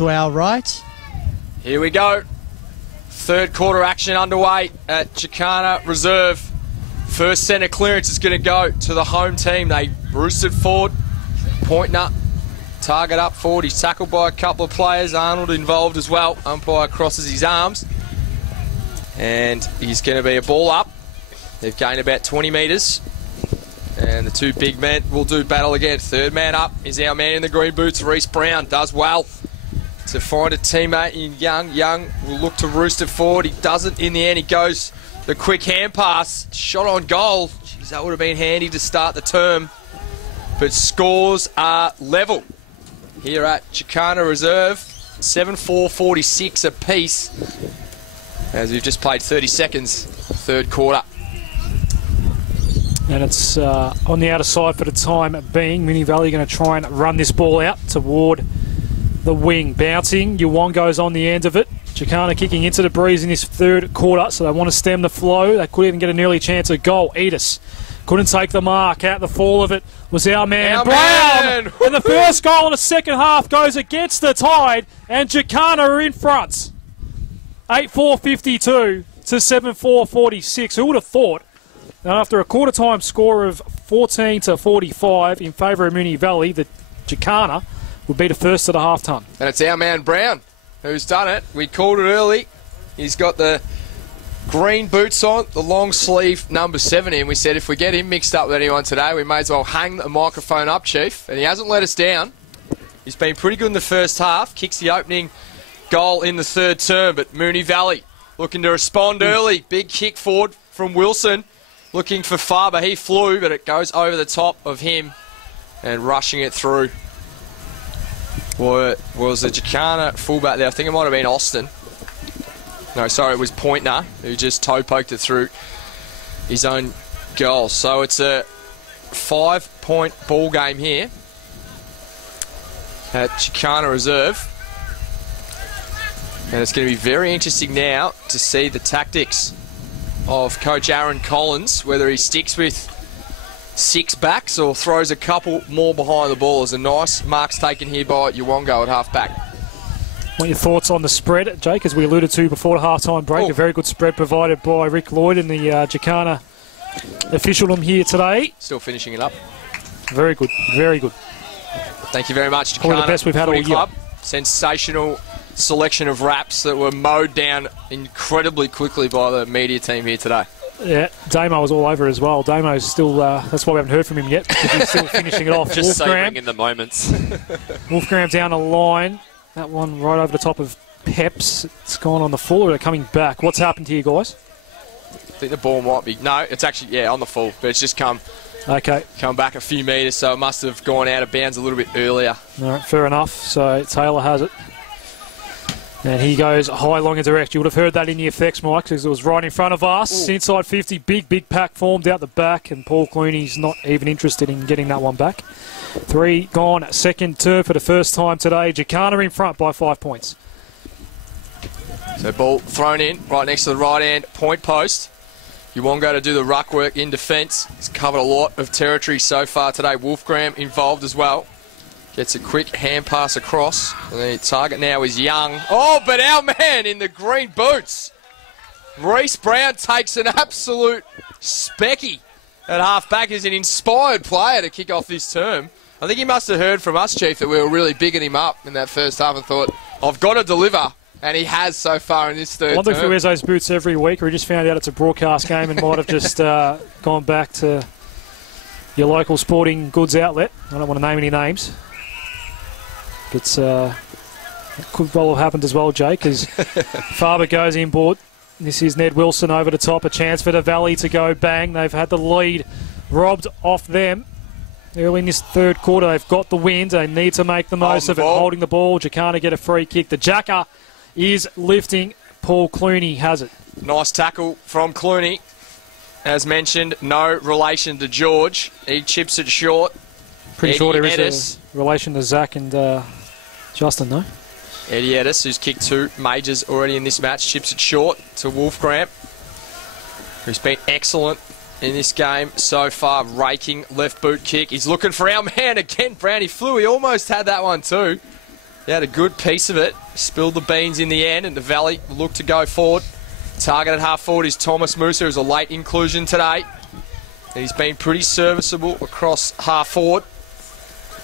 to our right. Here we go. Third quarter action underway at Jacanta Reserve. First centre clearance is going to go to the home team. They roosted forward. Pointner, target up forward. He's tackled by a couple of players. Arnold involved as well. Umpire crosses his arms. And he's going to be a ball up. They've gained about 20 metres. And the two big men will do battle again. Third man up is our man in the green boots, Reece Brown. Does well to find a teammate in Young. Young will look to roost it forward. He doesn't in the end. He goes the quick hand pass. Shot on goal. Jeez, that would have been handy to start the term. But scores are level here at Jacanta Reserve. 7-4-46 apiece as we've just played 30 seconds, third quarter. And it's on the outer side for the time being. Moonee Valley going to try and run this ball out toward the wing. Bouncing, Yuwongo's on the end of it. Jacanta kicking into the breeze in this third quarter, so they want to stem the flow. They could even get an early chance at goal. Edis couldn't take the mark. At the fall of it was our man, Brown. And the first goal in the second half goes against the tide, and Jacanta are in front. 8-4-52 to 7-4-46. Who would have thought? And after a quarter-time score of 14-45 in favour of Moonee Valley, that Jacanta would be the first at a half-ton. And it's our man Brown who's done it. We called it early. He's got the green boots on, the long sleeve number 70, and we said if we get him mixed up with anyone today, we may as well hang the microphone up, Chief. And he hasn't let us down. He's been pretty good in the first half. Kicks the opening goal in the third term, but Moonee Valley looking to respond early. Big kick forward from Wilson. Looking for Faber, he flew, but it goes over the top of him and rushing it through. Was the Jacanta fullback there? I think it might have been Austin. No, sorry, it was Pointner who just toe poked it through his own goal. So it's a 5-point ball game here at Jacanta Reserve. And it's going to be very interesting now to see the tactics of Coach Aaron Collins, whether he sticks with 6 backs or throws a couple more behind the ball. There's a nice marks taken here by Yuwongo at half-back. What are your thoughts on the spread, Jake, as we alluded to before the half-time break? A very good spread provided by Rick Lloyd and the Jacanta officialdom here today. Still finishing it up. Very good, very good. Thank you very much, Jacanta. Probably the best we've had all year. Club. Sensational selection of wraps that were mowed down incredibly quickly by the media team here today. Yeah, Damo was all over as well. Damo's still, that's why we haven't heard from him yet, because he's still finishing it off. Just savouring in the moments. Wolfgram down the line. That one right over the top of Peps. It's gone on the full, or they're coming back. What's happened here, guys? I think the ball might be... No, it's actually, yeah, on the full, but it's just come back a few metres, so it must have gone out of bounds a little bit earlier. All right, fair enough. So Taylor has it. And he goes high, long and direct. You would have heard that in the effects, Mike, because it was right in front of us. Ooh. Inside 50, big pack formed out the back, and Paul Clooney's not even interested in getting that one back. 3 gone, second term for the first time today. Jacanta in front by 5 points. So ball thrown in right next to the right hand point post. Yuwongo to do the ruck work in defence. He's covered a lot of territory so far today. Wolfgram involved as well. Gets a quick hand pass across. And the target now is Young. Oh, but our man in the green boots. Reece Brown takes an absolute specky at half-back. Is an inspired player to kick off this term. I think he must have heard from us, Chief, that we were really bigging him up in that first half and thought, I've got to deliver. And he has so far in this third term. I wonder if he wears those boots every week, or he just found out it's a broadcast game and might have just gone back to your local sporting goods outlet. I don't want to name any names. But it could well have happened as well, Jake, as Faber goes inboard. This is Ned Wilson over the top. A chance for the Valley to go bang. They've had the lead robbed off them. Early in this third quarter, they've got the wind. They need to make the most of it. Holding the ball. Jacanta get a free kick. The Jacker is lifting. Paul Clooney has it. Nice tackle from Clooney. As mentioned, no relation to George. He chips it short. Pretty sure there is a relation to Zach and Justin, though. Eddie Edis, who's kicked 2 majors already in this match, chips it short to Wolfgram, who's been excellent in this game so far. Raking left boot kick. He's looking for our man again, Brown. He flew. He almost had that one too. He had a good piece of it. Spilled the beans in the end, and the Valley looked to go forward. Target at half forward is Thomas Musa, who's a late inclusion today. He's been pretty serviceable across half forward.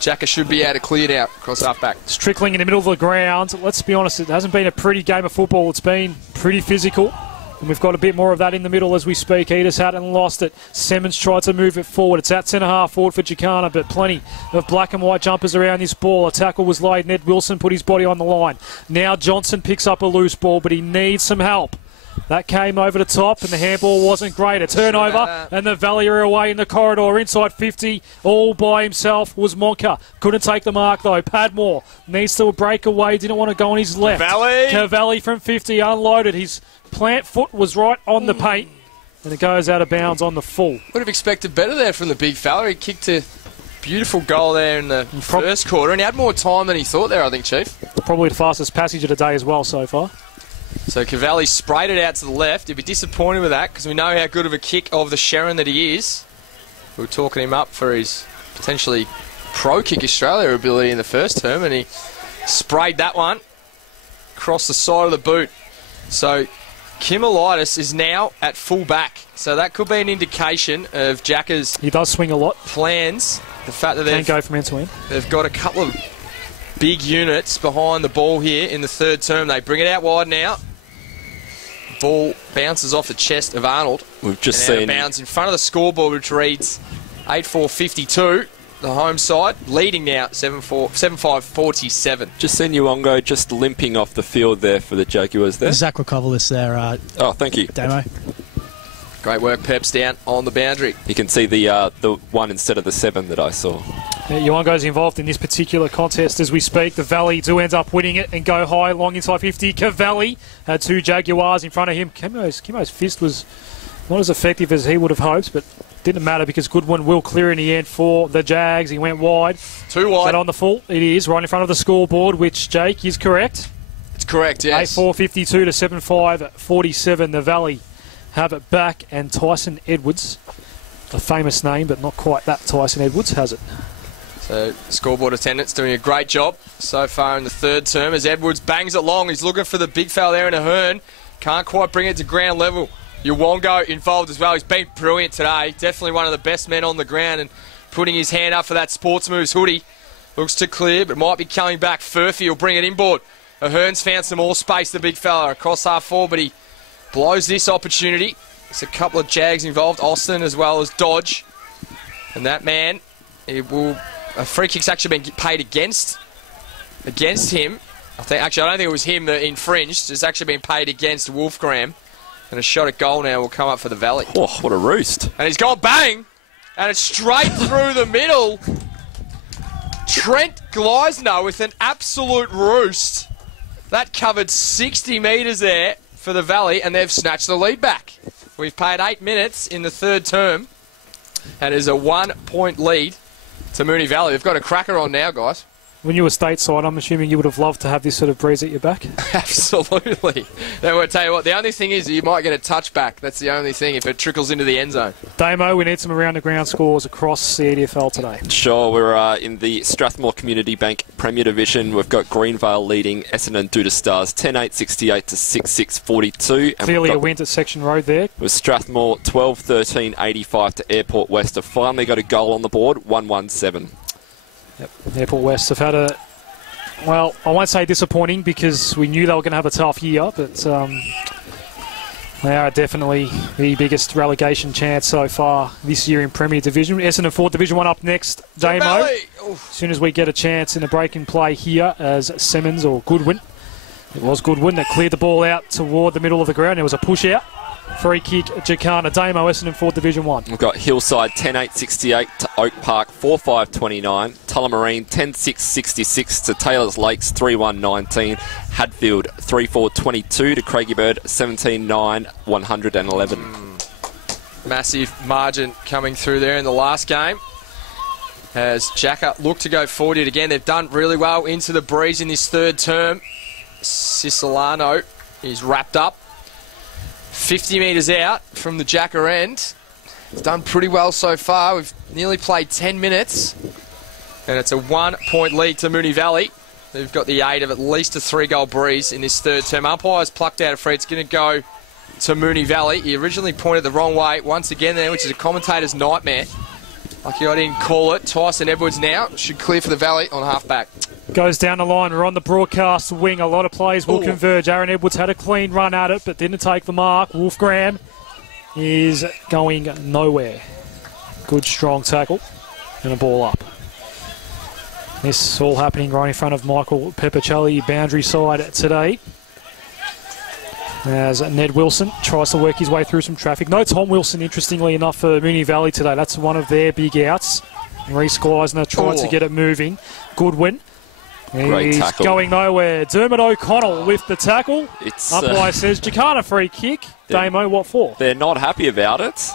Jacka should be able to clear it out across half back. It's trickling in the middle of the ground. Let's be honest, it hasn't been a pretty game of football. It's been pretty physical. And we've got a bit more of that in the middle as we speak. Edis hadn't lost it. Simmons tried to move it forward. It's at centre-half forward for Jacanta, but plenty of black and white jumpers around this ball. A tackle was laid. Ned Wilson put his body on the line. Now Johnson picks up a loose ball, but he needs some help. That came over the top, and the handball wasn't great. A turnover, and the Valley are away in the corridor. Inside 50, all by himself was Monka. Couldn't take the mark, though. Padmore needs to break away. Didn't want to go on his left. Cavalli from 50, unloaded. His plant foot was right on the paint, and it goes out of bounds on the full. Would have expected better there from the big fella. He kicked a beautiful goal there in the first quarter, and he had more time than he thought there, I think, Chief. Probably the fastest passage of the day as well so far. So Cavalli sprayed it out to the left. He'd be disappointed with that because we know how good of a kick of the Sharon that he is. We were talking him up for his potentially pro Kick Australia ability in the first term, and he sprayed that one across the side of the boot. So Kimolitis is now at full back. So that could be an indication of Jacka's He does swing a lot. Plans. The fact that Can go from end to end. They've got a couple of big units behind the ball here in the third term. They bring it out wide now. Ball bounces off the chest of Arnold. We've just seen bounce in front of the scoreboard, which reads 8-4-52. The home side leading now 7-5-47. Just seen Uongo just limping off the field there for the Jaguars there. Zach Rakovalis there. Oh, thank you. Damo. Great work, Peps down on the boundary. You can see the one instead of the 7 that I saw. Yeah, Uongo's involved in this particular contest as we speak. The Valley do end up winning it and go high, long inside 50. Cavalli had 2 Jaguars in front of him. Kimo's fist was not as effective as he would have hoped, but didn't matter because Goodwin will clear in the end for the Jags. He went wide. Too wide. Is that on the full? It is, right in front of the scoreboard, which, Jake, is correct. It's correct, yes. 8-4-52 to 7-5-47. The Valley have it back, and Tyson Edwards, a famous name, but not quite that Tyson Edwards, has it. So scoreboard attendants doing a great job so far in the third term as Edwards bangs it long. He's looking for the big foul there in a Hearn. Can't quite bring it to ground level. Uongo involved as well. He's been brilliant today. Definitely one of the best men on the ground and putting his hand up for that Sports Moves hoodie. Looks to clear, but might be coming back. Furphy will bring it inboard. Ahern's found some more space, the big fella, across half forward, but he blows this opportunity. There's a couple of Jags involved, Austin as well as Dodge. And that man, a free kick's actually been paid against him. I don't think it was him that infringed. It's actually been paid against Wolfgram. And a shot at goal now will come up for the Valley. Oh, what a roost. And he's gone bang! And it's straight through the middle. Trent Gleisner with an absolute roost. That covered 60 metres there for the Valley, and they've snatched the lead back. We've played 8 minutes in the third term, and there's a 1-point lead to Moonee Valley. They've got a cracker on now, guys. When you were stateside, I'm assuming you would have loved to have this sort of breeze at your back. Absolutely. Then we'll tell you what, the only thing is you might get a touchback. That's the only thing if it trickles into the end zone. Damo, we need some around-the-ground scores across the EDFL today. Sure, we're in the Strathmore Community Bank Premier Division. We've got Greenvale leading Essendon Duda Stars 10-8-68 to 6-6-42. Clearly a win at Section Road there. With Strathmore 12-13-85 to Airport West. Have finally got a goal on the board, 1-1-7. Yep. Airport West have had a, well, I won't say disappointing because we knew they were going to have a tough year, but they are definitely the biggest relegation chance so far this year in Premier Division. Essendon 4 Division 1 up next, Damo. As soon as we get a chance in the break and play here as Simmons or Goodwin. It was Goodwin that cleared the ball out toward the middle of the ground. There was a push out. Free kick, Jacanta. Damo, Essendon 4 Division 1. We've got Hillside 10-8-68 to Oak Park 4-5-29. Tullamarine 10-6-66 to Taylor's Lakes 3-1-19. Hadfield 3-4-22 to Craigiebird 17-9-111. Massive margin coming through there in the last game. As Jacka look to go forward it again. They've done really well into the breeze in this third term. Siciliano is wrapped up. 50 metres out from the Jacker end. It's done pretty well so far. We've nearly played 10 minutes. And it's a 1-point lead to Moonee Valley. who've got the aid of at least a 3-goal breeze in this third term. Umpire's plucked out a free. It's going to go to Moonee Valley. He originally pointed the wrong way once again there, which is a commentator's nightmare. Lucky I didn't call it. Tyson Edwards now should clear for the Valley on half-back. Goes down the line. We're on the broadcast wing. A lot of players will converge. Aaron Edwards had a clean run at it, but didn't take the mark. Wolf Graham is going nowhere. Good, strong tackle and a ball up. This all happening right in front of Michael Peppercelli, boundary side today. As Ned Wilson tries to work his way through some traffic. No Tom Wilson, interestingly enough, for Moonee Valley today. That's one of their big outs. Reece Gleisner tried to get it moving. Goodwin. He's going nowhere. Dermot O'Connell with the tackle. Umpire says Jacanta free kick. Damo, what for? They're not happy about it.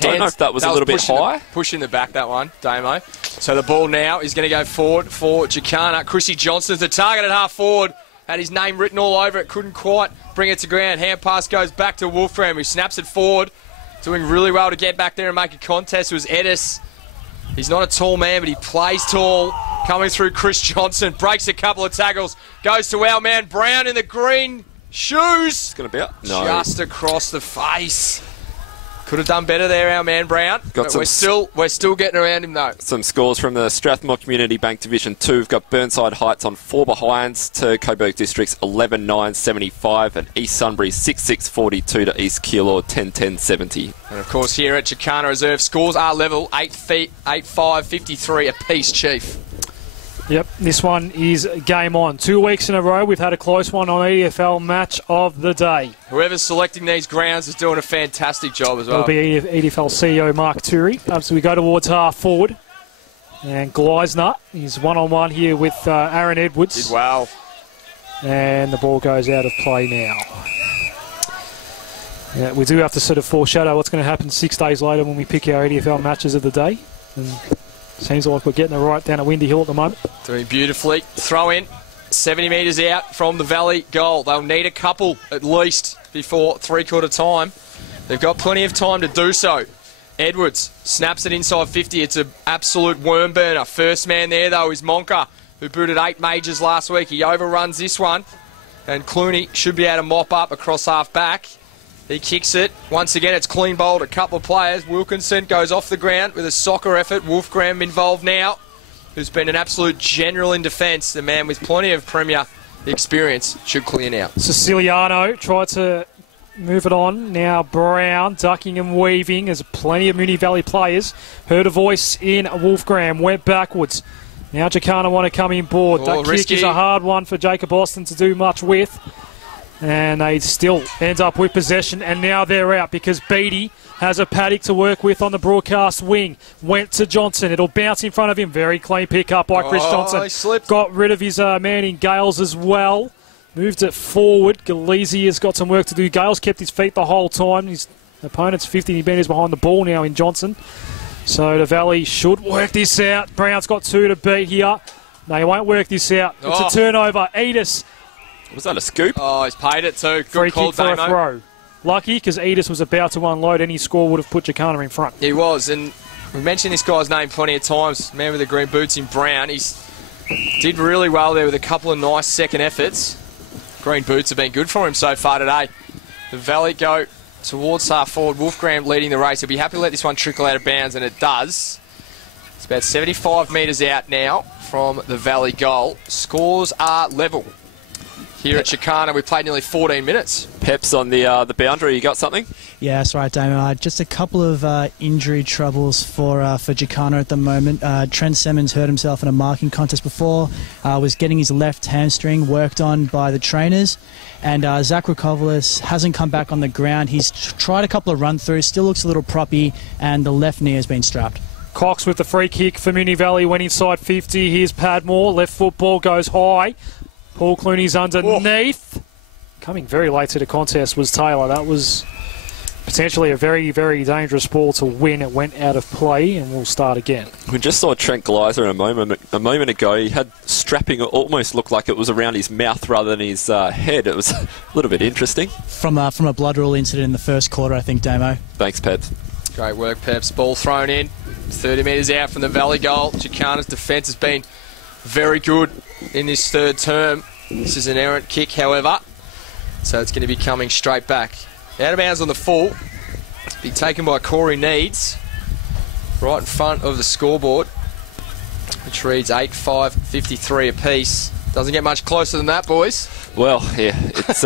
Don't know if that was a little bit high. Pushing the back, that one, Damo. So the ball now is going to go forward for Jacanta. Chrissy Johnson's the target at half forward. Had his name written all over it. Couldn't quite bring it to ground. Hand pass goes back to Wolfram, who snaps it forward. Doing really well to get back there and make a contest. It was Edis. He's not a tall man, but he plays tall. Coming through Chris Johnson. Breaks a couple of tackles. Goes to our man Brown in the green shoes. It's going to be out. No. Just across the face. Could have done better there, our man Brown. We're still getting around him though. Some scores from the Strathmore Community Bank Division 2. We've got Burnside Heights on 4 behinds to Coburg Districts 11-9-75 and East Sunbury 6-6-42 to East Keilor 10-10-70. And of course here at Jacanta Reserve, scores are level 8-5-53 apiece, Chief. Yep, this one is game on. 2 weeks in a row, we've had a close one on EFL Match of the Day. Whoever's selecting these grounds is doing a fantastic job as well. It'll be EFL CEO Mark Turi. So we go towards half forward. And Gleisner is one-on-one here with Aaron Edwards. Did well. And the ball goes out of play now. Yeah, we do have to sort of foreshadow what's going to happen 6 days later when we pick our EFL Matches of the Day. And seems like we're getting it right down at Windy Hill at the moment. Doing beautifully. Throw in 70 metres out from the Valley goal. They'll need a couple at least before three-quarter time. They've got plenty of time to do so. Edwards snaps it inside 50. It's an absolute worm burner. First man there, though, is Monka, who booted 8 majors last week. He overruns this one. And Clooney should be able to mop up across half-back. He kicks it. Once again, it's clean bowled. A couple of players. Wilkinson goes off the ground with a soccer effort. Wolfgram involved now, who's been an absolute general in defence. The man with plenty of Premier experience should clear now. Siciliano tried to move it on. Now Brown ducking and weaving. There's plenty of Moonee Valley players. Heard a voice in Wolfgram. Went backwards. Now Jacanta want to come in board. That kick is a hard one for Jacob Austin to do much with. And they still end up with possession, and now they're out because Beattie has a paddock to work with on the broadcast wing. Went to Johnson. It'll bounce in front of him. Very clean pick up by Chris Johnson. He slipped. Got rid of his man in Gales as well. Moved it forward. Galeese has got some work to do. Gales kept his feet the whole time. His opponent's 50 metres behind the ball now in Johnson. So the Valley should work this out. Brown's got 2 to beat here. No, he won't work this out. It's a turnover. Edis. Was that a scoop? Oh, he's paid it too. Good free call, kick for a throw. Lucky, because Edis was about to unload. Any score would have put Jacanta in front. He was, and we mentioned this guy's name plenty of times. Man with the green boots in Brown. He's did really well there with a couple of nice second efforts. Green boots have been good for him so far today. The Valley go towards half forward. Wolfgram leading the race. He'll be happy to let this one trickle out of bounds, and it does. It's about 75 metres out now from the Valley goal. Scores are level. Here at Jacanta, we played nearly 14 minutes. Peps on the boundary. You got something? Yeah, that's right, Damon. Just a couple of injury troubles for Jacanta at the moment. Trent Simmons hurt himself in a marking contest before. Was getting his left hamstring worked on by the trainers. And Zach Rakovalis hasn't come back on the ground. He's tried a couple of run-throughs, still looks a little proppy, and the left knee has been strapped. Cox with the free kick for Moonee Valley. Went inside 50. Here's Padmore. Left foot ball goes high. Paul Clooney's underneath. Oh. Coming very late to the contest was Taylor. That was potentially a very, very dangerous ball to win. It went out of play, and we'll start again. We just saw Trent Gleiser a moment ago. He had strapping, almost looked like it was around his mouth rather than his head. It was a little bit interesting. From a blood rule incident in the first quarter, I think, Damo. Thanks, Peps. Great work, Peps. Ball thrown in. 30 metres out from the Valley goal. Jacanta's defence has been very good in this third term. This is an errant kick, however, so it's going to be coming straight back. Out of bounds on the full. Be taken by Corey Needs, right in front of the scoreboard, which reads 8-5-53 apiece. Doesn't get much closer than that, boys. Well, yeah, it's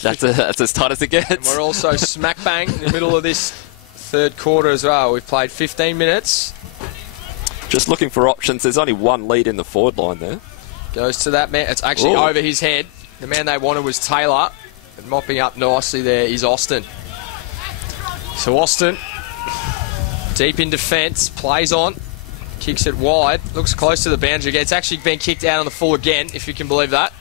that's as tight as it gets. And we're also smack bang in the middle of this third quarter as well. We've played 15 minutes. Just looking for options. There's only one lead in the forward line there. Goes to that man. It's actually over his head. The man they wanted was Taylor. And mopping up nicely there is Austin. So Austin, deep in defence, plays on, kicks it wide, looks close to the boundary again. It's actually been kicked out on the full again, if you can believe that.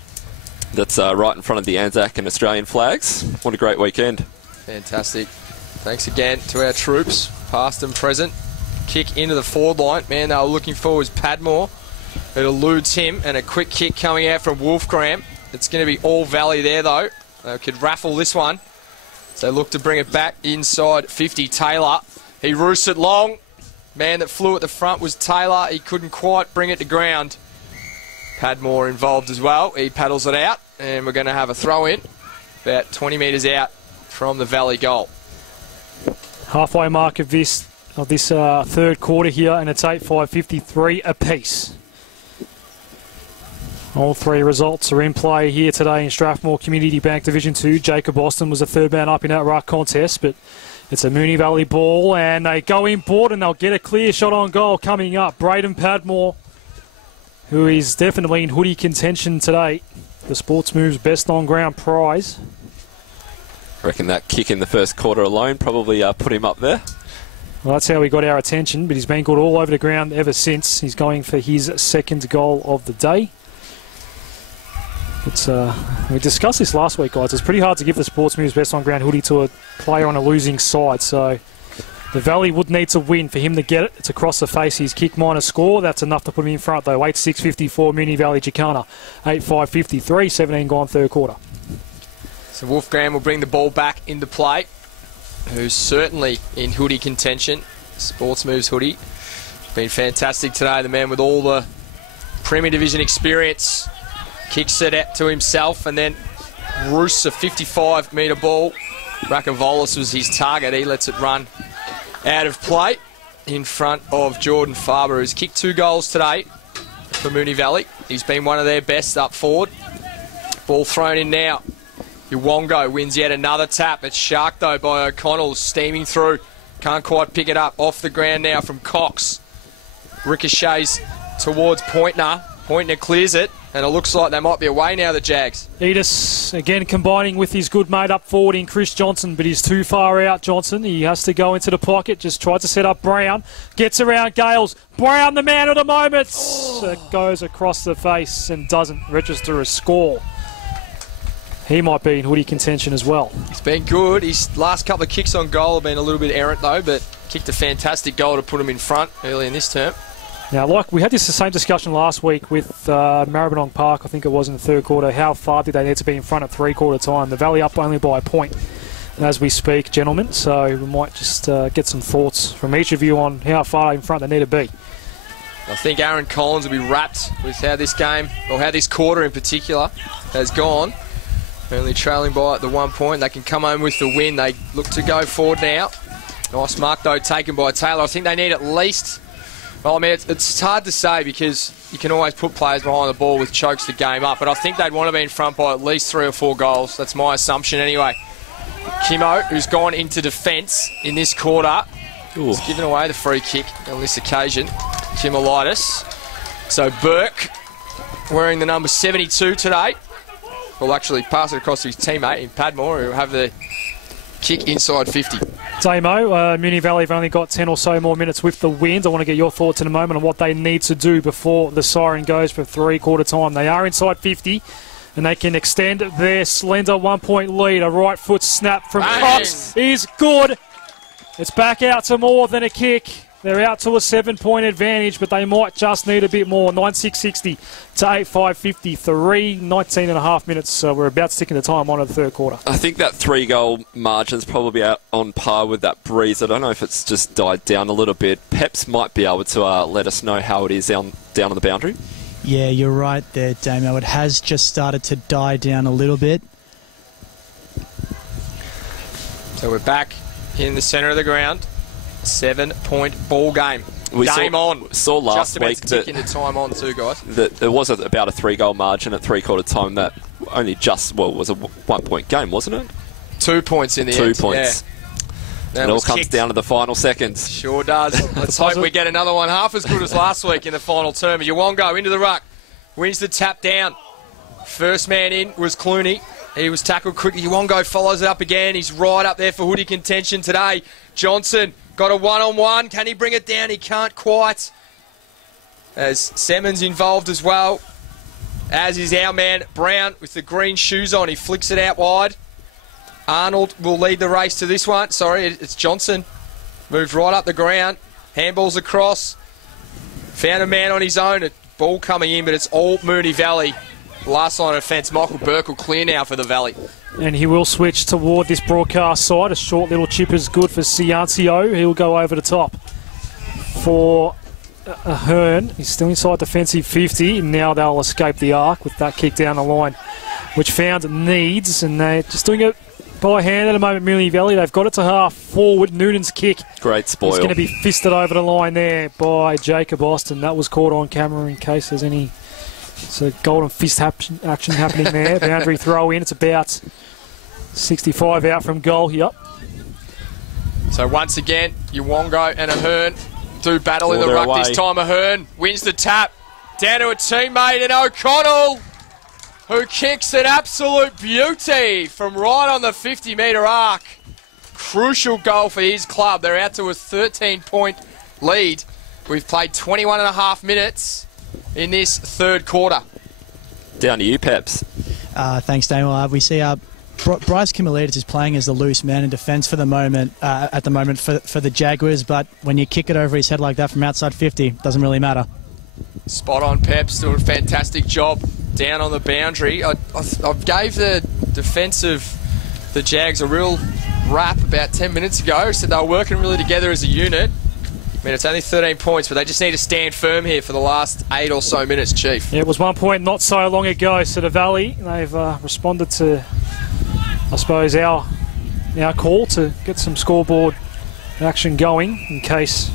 That's right in front of the Anzac and Australian flags. What a great weekend. Fantastic. Thanks again to our troops, past and present. Kick into the forward line. Man, they were looking for was Padmore. It eludes him, and a quick kick coming out from Wolfgram. It's going to be all Valley there, though. They could raffle this one. So look to bring it back inside 50. Taylor. He roosts it long. Man that flew at the front was Taylor. He couldn't quite bring it to ground. Padmore involved as well. He paddles it out, and we're going to have a throw-in about 20 metres out from the Valley goal. Halfway mark of this third quarter here, and it's 8-5-53 apiece. All three results are in play here today in Strathmore Community Bank Division 2. Jacob Austin was the third man up in that ruck contest, but it's a Moonee Valley ball, and they go in board, and they'll get a clear shot on goal coming up. Braden Padmore, who is definitely in hoodie contention today. The Sports Moves Best On Ground prize. I reckon that kick in the first quarter alone probably put him up there. Well, that's how he got our attention, but he's been good all over the ground ever since. He's going for his second goal of the day. We discussed this last week, guys. It's pretty hard to give the Sports Moves Best On Ground hoodie to a player on a losing side, so the Valley would need to win for him to get it. It's across the face. His kick minus score. That's enough to put him in front, though. 8-6-54, Moonee Valley Jacanta. 8-5-53, 17 gone third quarter. So Wolfgram will bring the ball back into play, who's certainly in hoodie contention. Sports Moves hoodie. Been fantastic today. The man with all the Premier Division experience kicks it out to himself and then roosts a 55-metre ball. Rakavolis was his target. He lets it run out of play in front of Jordan Farber, who's kicked 2 goals today for Moonee Valley. He's been one of their best up forward. Ball thrown in now. Uwongo wins yet another tap. It's sharked, though, by O'Connell, steaming through. Can't quite pick it up. Off the ground now from Cox. Ricochets towards Pointner. Pointner clears it, and it looks like they might be away now, the Jags. Edis, again, combining with his good mate up forward in Chris Johnson, but he's too far out, Johnson. He has to go into the pocket, just tries to set up Brown. Gets around Gales. Brown, the man of the moment. It goes across the face and doesn't register a score. He might be in hoodie contention as well. He's been good. His last couple of kicks on goal have been a little bit errant, though, but kicked a fantastic goal to put him in front early in this term. Now, like we had the same discussion last week with Maribyrnong Park, I think it was in the third quarter. How far did they need to be in front at three-quarter time? The Valley up only by a point as we speak, gentlemen. So we might just get some thoughts from each of you on how far in front they need to be. I think Aaron Collins will be wrapped with how this game, or how this quarter in particular, has gone. Only trailing by the 1 point. They can come home with the win. They look to go forward now. Nice mark, though, taken by Taylor. I think they need at least... Well, I mean, it's hard to say because you can always put players behind the ball with chokes the game up, but I think they'd want to be in front by at least 3 or 4 goals. That's my assumption anyway. Kimo, who's gone into defence in this quarter, has given away the free kick on this occasion. Kimolitis. So Burke, wearing the number 72 today, will actually pass it across to his teammate in Padmore, who will have the kick inside 50. Damo, Moonee Valley have only got 10 or so more minutes with the wind. I want to get your thoughts in a moment on what they need to do before the siren goes for three-quarter time. They are inside 50, and they can extend their slender 1 point lead. A right foot snap from Cox is good. It's back out to more than a kick. They're out to a 7-point advantage, but they might just need a bit more. 9-6-60 to 8-5-53. 19 and a half minutes. So we're about sticking the time on in the third quarter. I think that 3-goal margin's probably out on par with that breeze. I don't know if it's just died down a little bit. Peps might be able to let us know how it is down on the boundary. Yeah, you're right there, Damo. It has just started to die down a little bit. So we're back in the centre of the ground. 7-point ball game. Game on. Saw last just about week to tick into time on too, guys. There was about a 3-goal margin at three-quarter time that only just, was a 1-point game, wasn't it? 2 points in the 2 end. points. Yeah. It all comes down to the final seconds. Sure does. Let's hope we get another one half as good as last week in the final term. Yuwongo into the ruck. Wins the tap down. First man in was Clooney. He was tackled quickly. Yuwongo follows it up again. He's right up there for hoodie contention today. Johnson got a one-on-one. Can he bring it down? He can't quite. As Semmons involved as well. As is our man Brown with the green shoes on. He flicks it out wide. Arnold will lead the race to this one. Sorry, it's Johnson. Moved right up the ground. Handballs across. Found a man on his own. A ball coming in, but it's all Moonee Valley. Last line of defence, Michael Burke will clear now for the Valley. And he will switch toward this broadcast side. A short little chip is good for Ciancio. He'll go over the top for Ahern. He's still inside defensive 50. Now they'll escape the arc with that kick down the line, which found Needs. And they're just doing it by hand at the moment, Moonee Valley. They've got it to half forward. Noonan's kick. Great spoil. It's going to be fisted over the line there by Jacob Austin. That was caught on camera in case there's any... So golden fist action happening there. Boundary throw in. It's about 65 out from goal here. So once again, Yuwongo and Ahern do battle in the ruck away. This time Ahern wins the tap. Down to a teammate and O'Connell, who kicks an absolute beauty from right on the 50-metre arc. Crucial goal for his club. They're out to a 13-point lead. We've played 21 and a half minutes in this third quarter. Down to you, Peps. Thanks, Daniel. We see Bryce Kimilidis is playing as the loose man in defence for the moment, at the moment for the Jaguars, but when you kick it over his head like that from outside 50, doesn't really matter. Spot on, Peps. Doing a fantastic job down on the boundary. I gave the defence of the Jags a real rap about 10 minutes ago. Said they were working really together as a unit. I mean, it's only 13 points, but they just need to stand firm here for the last 8 or so minutes, Chief. Yeah, it was 1 point not so long ago. So the Valley, they've responded to, I suppose, our call to get some scoreboard action going in case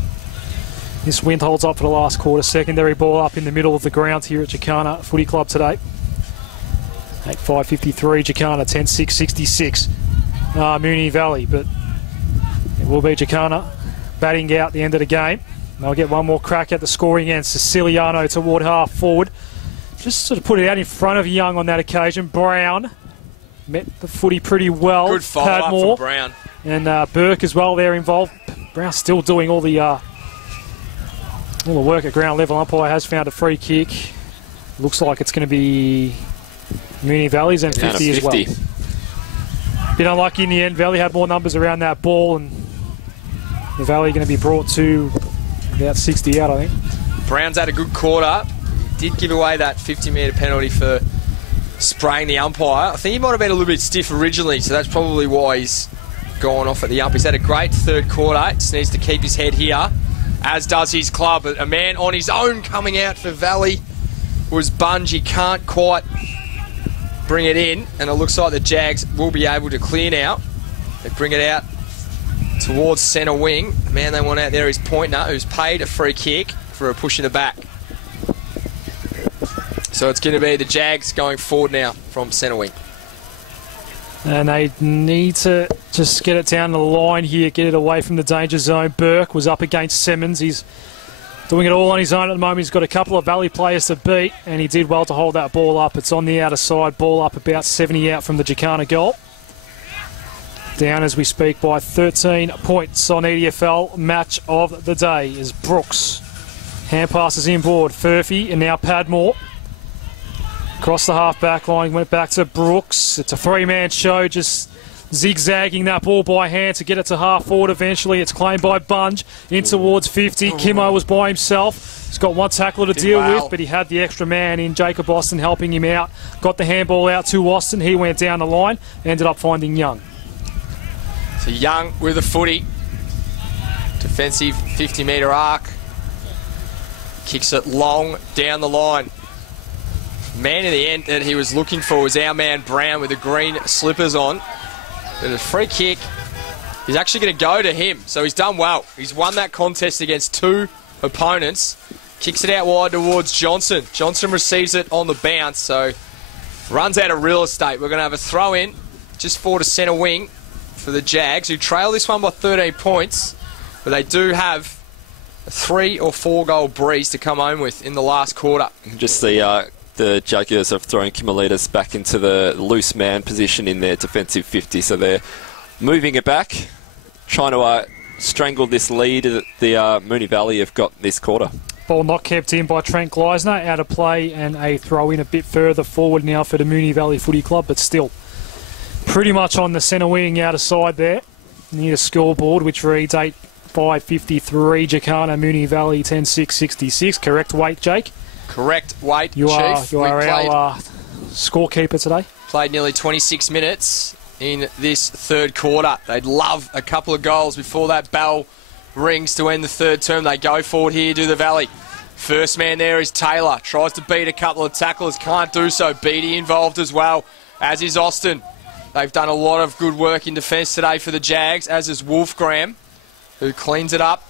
this wind holds up for the last quarter. Secondary ball up in the middle of the ground here at Jacanta Footy Club today. 8-5-53, Jacanta 10-6-66. Moonee Valley, but it will be Jacanta batting out the end of the game. They'll get one more crack at the scoring end. Siciliano toward half forward. Just sort of put it out in front of Young on that occasion. Brown met the footy pretty well. Good follow-up from Brown. And Burke as well there involved. Brown still doing all the work at ground level. Umpire has found a free kick. Looks like it's going to be Moonee Valley's and 50 as well. Bit unlucky in the end. Valley had more numbers around that ball, and the Valley going to be brought to about 60 out, I think. Brown's had a good quarter. He did give away that 50-metre penalty for spraying the umpire. I think he might have been a little bit stiff originally, so that's probably why he's gone off at the ump. He's had a great third quarter. Just needs to keep his head here, as does his club. A man on his own coming out for Valley was Bunge. He can't quite bring it in, and it looks like the Jags will be able to clear now. They bring it out towards centre wing. The man they want out there is Pointner, who's paid a free kick for a push in the back. So it's going to be the Jags going forward now from centre wing. And they need to just get it down the line here, get it away from the danger zone. Burke was up against Semmons. He's doing it all on his own at the moment. He's got a couple of Valley players to beat, and he did well to hold that ball up. It's on the outer side, ball up about 70 out from the Jacanta goal. Down as we speak by 13 points on EDFL. Match of the day is Brooks. Hand passes inboard. Furphy and now Padmore. Across the half-back line, went back to Brooks. It's a three-man show. Just zigzagging that ball by hand to get it to half forward eventually. It's claimed by Bunge in towards 50. Kimmo was by himself. He's got one tackler to deal with, but he had the extra man in Jacob Austin helping him out. Got the handball out to Austin. He went down the line, ended up finding Young. So Young with a footy. Defensive 50-metre arc. Kicks it long down the line. Man in the end that he was looking for was our man Brown with the green slippers on. And a free kick is actually going to go to him. So he's done well. He's won that contest against two opponents. Kicks it out wide towards Johnson. Johnson receives it on the bounce, so runs out of real estate. We're going to have a throw in just forward to centre wing for the Jags, who trail this one by 13 points. But they do have a 3 or 4 goal breeze to come home with in the last quarter. Just the Jaguars have thrown Kimolitis back into the loose man position in their defensive 50, so they're moving it back, trying to strangle this lead that the Moonee Valley have got this quarter. Ball not kept in by Trent Gleisner, out of play, and a throw in a bit further forward now for the Moonee Valley Footy Club, but still pretty much on the centre wing out of side there, near the scoreboard, which reads 8-5-53, Jacanta, Moonee Valley 10-6-66. Correct weight, Jake? Correct weight, you Chief. Are our scorekeeper today. Played nearly 26 minutes in this third quarter. They'd love a couple of goals before that bell rings to end the third term. They go forward here to the Valley. First man there is Taylor. Tries to beat a couple of tacklers. Can't do so. Beatty involved as well, as is Austin. They've done a lot of good work in defence today for the Jags, as is Wolfgram, who cleans it up.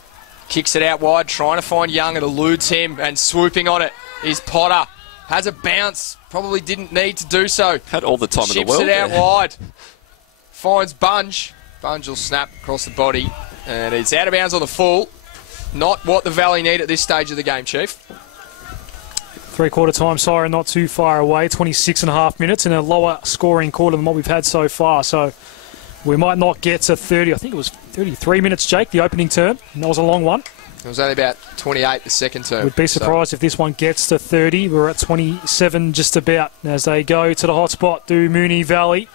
Kicks it out wide, trying to find Young. It eludes him, and swooping on it is Potter. Has a bounce. Probably didn't need to do so. Had all the time in the world. Chips it out wide. Finds Bunge. Bunge will snap across the body. And it's out of bounds on the full. Not what the Valley need at this stage of the game, Chief. Three-quarter time siren not too far away. 26.5 minutes in a lower scoring quarter than what we've had so far. So we might not get to 30. I think it was 33 minutes, Jake, the opening term. And that was a long one. It was only about 28 the second term. We'd be surprised if this one gets to 30. We're at 27 just about as they go to the hot spot to Moonee Valley.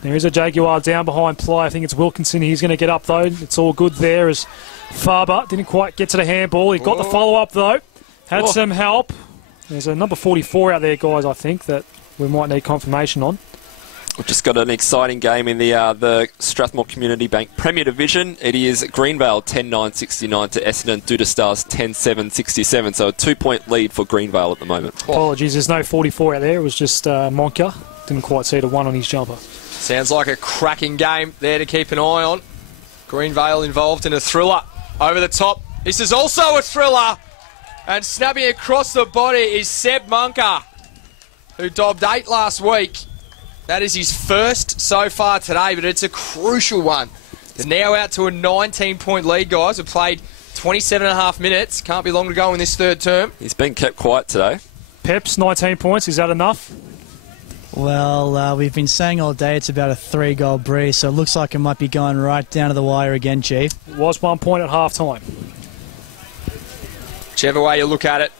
There is a Jaguar down behind play. I think it's Wilkinson. He's going to get up, though. It's all good there as Farber didn't quite get to the handball. He got the follow-up, though. Had some help. There's a number 44 out there, guys, I think, that we might need confirmation on. We've just got an exciting game in the Strathmore Community Bank Premier Division. It is Greenvale 10-9-69 to Essendon Duda Stars 10-7-67. So a 2-point lead for Greenvale at the moment. Apologies, there's no 44 out there. It was just Monka. Didn't quite see the one on his jumper. Sounds like a cracking game there to keep an eye on. Greenvale involved in a thriller. Over the top. This is also a thriller. And snapping across the body is Seb Monka, who dobbed 8 last week. That is his first so far today, but it's a crucial one. They're now out to a 19-point lead, guys. We've played 27.5 minutes. Can't be long to go in this third term. He's been kept quiet today. Peps, 19 points. Is that enough? Well, we've been saying all day it's about a 3-goal breeze, so it looks like it might be going right down to the wire again, Chief. It was 1 point at half-time. Whichever way you look at it,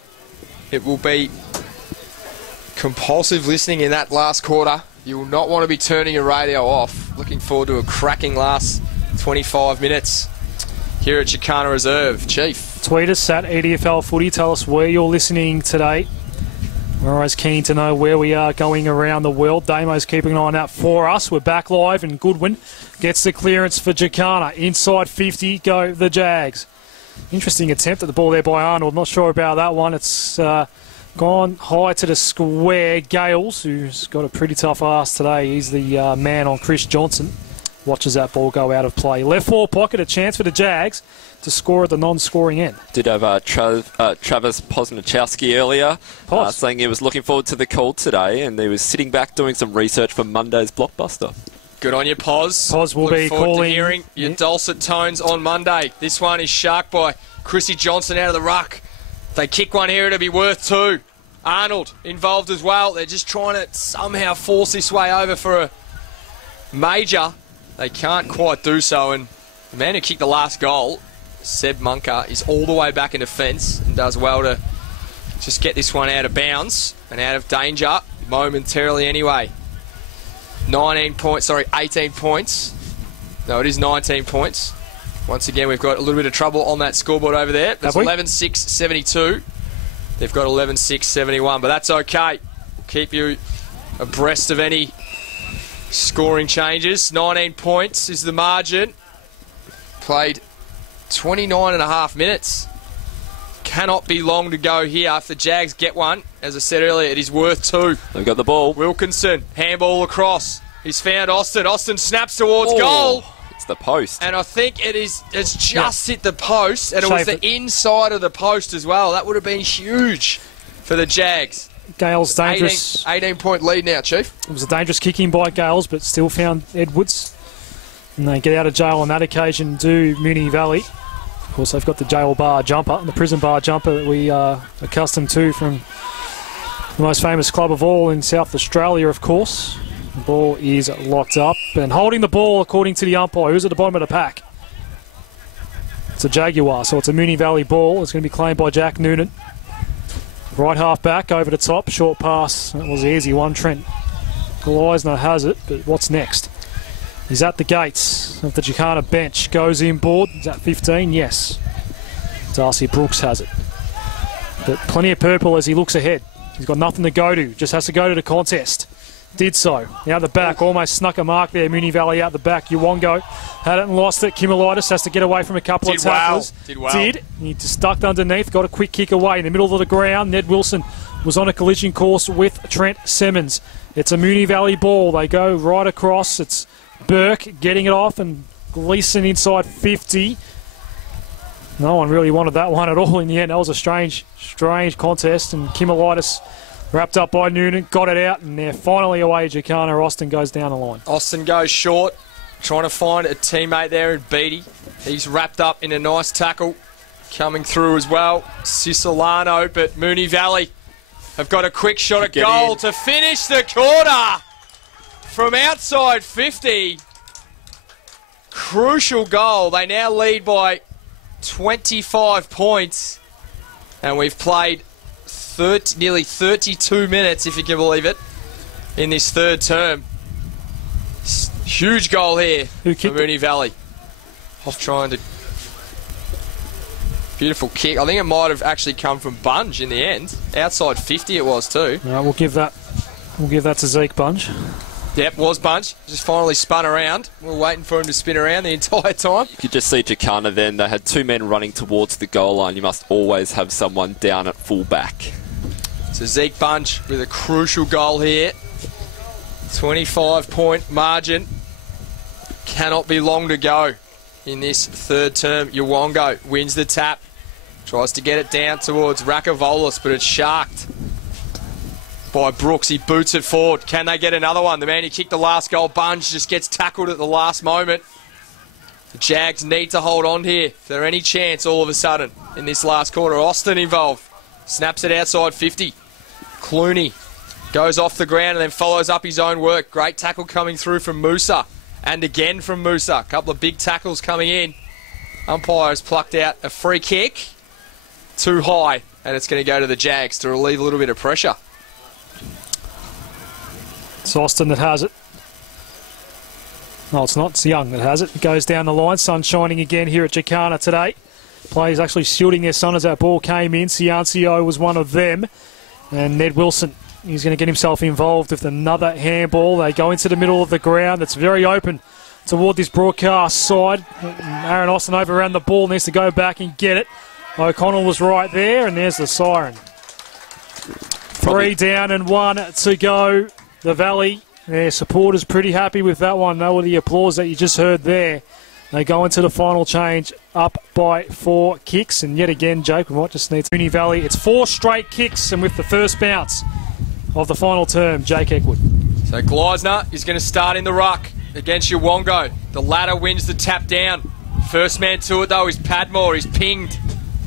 it will be compulsive listening in that last quarter. You will not want to be turning your radio off. Looking forward to a cracking last 25 minutes here at Jacanta Reserve. Chief. Tweet us at EDFL Footy. Tell us where you're listening today. We're always keen to know where we are going around the world. Damo's keeping an eye out for us. We're back live, and Goodwin gets the clearance for Jacanta. Inside 50, go the Jags. Interesting attempt at the ball there by Arnold. Not sure about that one. It's gone high to the square. Gales, who's got a pretty tough ass today. He's the man on Chris Johnson. Watches that ball go out of play. Left forward pocket, a chance for the Jags to score at the non-scoring end. Did have Travis Posnichowski earlier saying he was looking forward to the call today, and he was sitting back doing some research for Monday's blockbuster. Good on you, Pos. Pos will Look be forward calling to hearing your dulcet tones on Monday. This one is sharked by Chrissy Johnson out of the ruck. If they kick one here, it'll be worth 2. Arnold involved as well. They're just trying to somehow force this way over for a major. They can't quite do so, and the man who kicked the last goal, Seb Monka, is all the way back in defence and does well to just get this one out of bounds and out of danger momentarily anyway. 18 points. No, it is 19 points. Once again, we've got a little bit of trouble on that scoreboard over there. That's 11-6-72. They've got 11-6-71, but that's okay. We'll keep you abreast of any scoring changes. 19 points is the margin. Played 29.5 minutes. Cannot be long to go here if the Jags get one. As I said earlier, it is worth 2. They've got the ball. Wilkinson, handball across. He's found Austin. Austin snaps towards goal. It's the post. And I think it's just hit the post, and it was the inside of the post as well. That would have been huge for the Jags. Gales dangerous. 18-point lead now, Chief. It was a dangerous kick in by Gales, but still found Edwards. And they get out of jail on that occasion, do Moonee Valley. Of course, they've got the jail bar jumper, the prison bar jumper that we are accustomed to from the most famous club of all in South Australia, of course. The ball is locked up and holding the ball, according to the umpire, who's at the bottom of the pack. It's a Jaguar, so it's a Moonee Valley ball. It's going to be claimed by Jack Noonan. Right half back, over the top, short pass. That was an easy one. Trent Gleisner has it, but what's next? He's at the gates of the Jacanta bench. Goes inboard. Is that 15? Yes. Darcy Brooks has it. But plenty of purple as he looks ahead. He's got nothing to go to. Just has to go to the contest. Did so. Out the back. Almost snuck a mark there. Moonee Valley out the back. Uwongo had it and lost it. Kimolitis has to get away from a couple of tacklers. Did well. He just ducked underneath. Got a quick kick away in the middle of the ground. Ned Wilson was on a collision course with Trent Simmons. It's a Moonee Valley ball. They go right across. It's Burke getting it off and Gleeson inside 50. No one really wanted that one at all in the end. That was a strange contest, and Kimolitis wrapped up by Noonan, got it out, and they're finally away. Jacanta. Austin goes down the line. Austin goes short, trying to find a teammate there in Beattie. He's wrapped up in a nice tackle. Coming through as well, Siciliano, but Moonee Valley have got a quick shot at goal to finish the quarter. From outside 50, crucial goal. They now lead by 25 points, and we've played nearly 32 minutes, if you can believe it, in this third term. Huge goal here for Moonee Valley. Off trying to... Beautiful kick. I think it might have actually come from Bunge in the end. Outside 50 it was too. All right, we'll give that to Zeke Bunge. Yep, was Bunge. Just finally spun around. We were waiting for him to spin around the entire time. You could just see Jacanta then. They had 2 men running towards the goal line. You must always have someone down at full back. So Zeke Bunge with a crucial goal here. 25-point margin. Cannot be long to go in this third term. Uwongo wins the tap. Tries to get it down towards Rakavolis, but it's sharked by Brooks. He boots it forward. Can they get another one? The man who kicked the last goal, Bunge, just gets tackled at the last moment. The Jags need to hold on here if there any chance all of a sudden in this last quarter. Austin involved. Snaps it outside 50. Clooney goes off the ground and then follows up his own work. Great tackle coming through from Musa. And again from Musa. A couple of big tackles coming in. Umpire has plucked out a free kick. Too high. And it's going to go to the Jags to relieve a little bit of pressure. It's Austin that has it. No, it's not. It's Young that has it. It goes down the line. Sun shining again here at Jacanta today. Players actually shielding their sun as that ball came in. Ciancio was one of them. And Ned Wilson, he's going to get himself involved with another handball. They go into the middle of the ground. It's very open toward this broadcast side. Aaron Austin over around the ball, needs to go back and get it. O'Connell was right there, and there's the siren. 3 down and 1 to go. The Valley, their supporters pretty happy with that one. No, the applause that you just heard there. They go into the final change up by 4 kicks. And yet again, Jake, we might just need Moonee Valley. It's 4 straight kicks, and with the first bounce of the final term, Jake Eckwood. So Gleisner is going to start in the ruck against Uwongo. The ladder wins the tap down. First man to it, though, is Padmore. He's pinged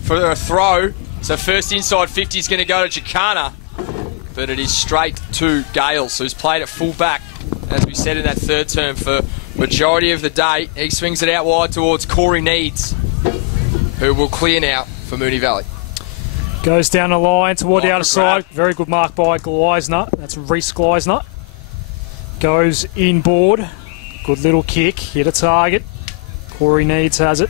for a throw. So first inside 50 is going to go to Jacanta. But it is straight to Gales, who's played at full back, as we said in that third term, for majority of the day. He swings it out wide towards Corey Needs, who will clear now for Moonee Valley. Goes down the line toward the outer side. Very good mark by Gleisner. That's Reece Gleisner. Goes inboard. Good little kick. Hit a target. Corey Needs has it.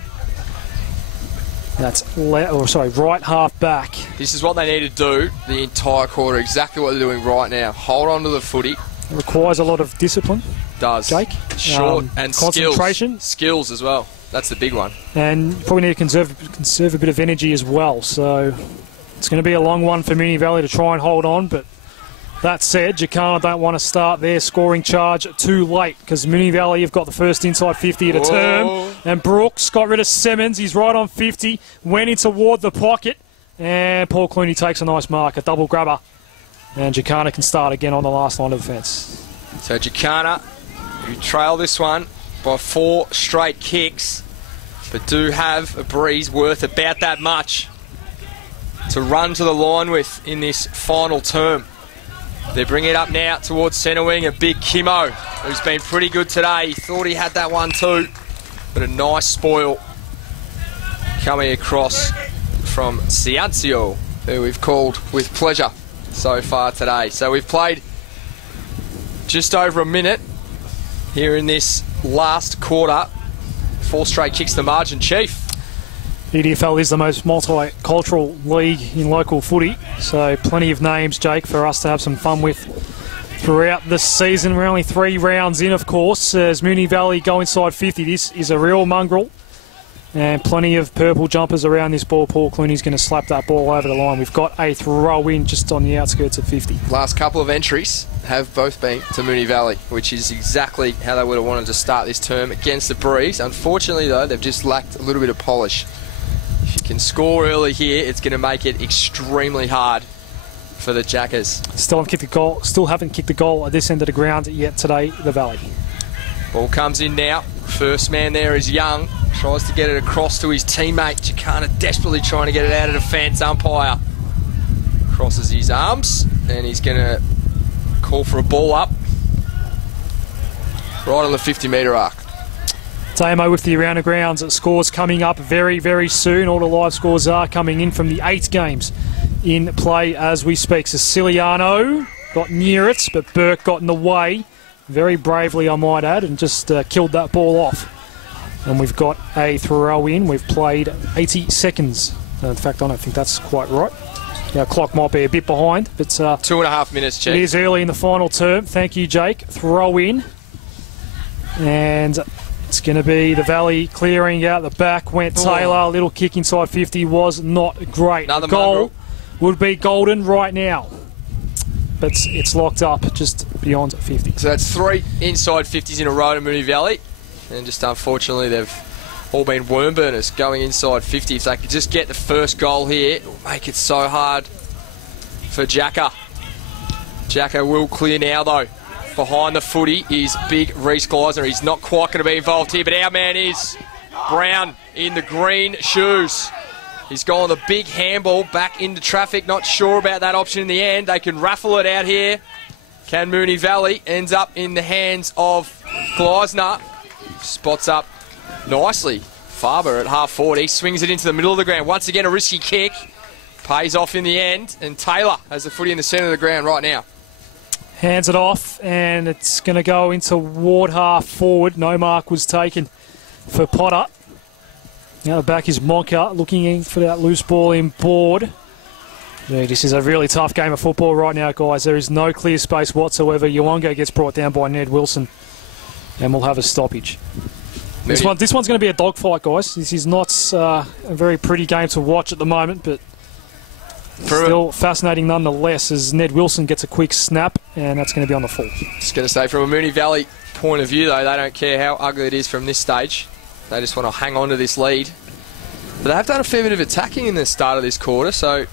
That's right half back. This is what they need to do the entire quarter. Exactly what they're doing right now. Hold on to the footy. It requires a lot of discipline. Does. Jake. Short and concentration. Skills as well. That's the big one. And probably need to conserve a bit of energy as well. So it's going to be a long one for Moonee Valley to try and hold on. But that said, Jacanta don't want to start their scoring charge too late because Moonee Valley have got the first inside 50 at a turn. And Brooks got rid of Simmons. He's right on 50. Went in toward the pocket. And Paul Clooney takes a nice mark, a double grabber. And Jacanta can start again on the last line of defence. So Jacanta, who trail this one by 4 straight kicks, but do have a breeze worth about that much to run to the line with in this final term. They bring it up now towards centre wing, a big Kimmo, who's been pretty good today. He thought he had that one too, but a nice spoil coming across from Ciancio, who we've called with pleasure so far today. So we've played just over a minute here in this last quarter. 4 straight kicks to margin, Chief. EDFL is the most multicultural league in local footy, so plenty of names, Jake, for us to have some fun with throughout this season. We're only 3 rounds in, of course, as Moonee Valley go inside 50. This is a real mongrel, and plenty of purple jumpers around this ball. Paul Clooney's going to slap that ball over the line. We've got a throw in just on the outskirts of 50. Last couple of entries have both been to Moonee Valley, which is exactly how they would have wanted to start this term against the breeze. Unfortunately, though, they've just lacked a little bit of polish. If you can score early here, it's going to make it extremely hard for the Jackers. Still haven't kicked the goal at this end of the ground yet today, the Valley. Ball comes in now. First man there is Young. Tries to get it across to his teammate. Jacanta desperately trying to get it out of defence. Umpire crosses his arms, and he's going to call for a ball up right on the 50-metre arc. Damo with the around the grounds. Scores coming up very, very soon. All the live scores are coming in from the 8 games in play as we speak. Siciliano got near it, but Burke got in the way. Very bravely, I might add, and just killed that ball off. And we've got a throw in. We've played 80 seconds. In fact, I don't think that's quite right. Our clock might be a bit behind, but 2.5 minutes, Chief. It is early in the final term. Thank you, Jake. Throw in. And it's going to be the Valley clearing out the back. Went Taylor. A little kick inside 50 was not great. Another goal mongrel would be golden right now. But it's locked up just beyond 50. So that's 3 inside 50s in a row to Moonee Valley. And just unfortunately, they've all been worm burners going inside 50. If they could just get the first goal here, it will make it so hard for Jacka. Jacka will clear now, though. Behind the footy is big Reece Gleisner. He's not quite going to be involved here, but our man is Brown in the green shoes. He's gone the big handball back into traffic. Not sure about that option in the end. They can raffle it out here. Can Moonee Valley? Ends up in the hands of Gleisner. Spots up nicely. Farber at half forward. He swings it into the middle of the ground. Once again, a risky kick. Pays off in the end. And Taylor has the footy in the centre of the ground right now. Hands it off, and it's going to go into Ward half forward. No mark was taken for Potter. Now the back is Monka looking for that loose ball in board. Yeah, this is a really tough game of football right now, guys. There is no clear space whatsoever. Yawongo gets brought down by Ned Wilson, and we'll have a stoppage. This one's going to be a dogfight, guys. This is not a very pretty game to watch at the moment, but still fascinating nonetheless as Ned Wilson gets a quick snap, and that's going to be on the full. Just going to say, from a Moonee Valley point of view, though, they don't care how ugly it is from this stage. They just want to hang on to this lead. But they have done a fair bit of attacking in the start of this quarter, so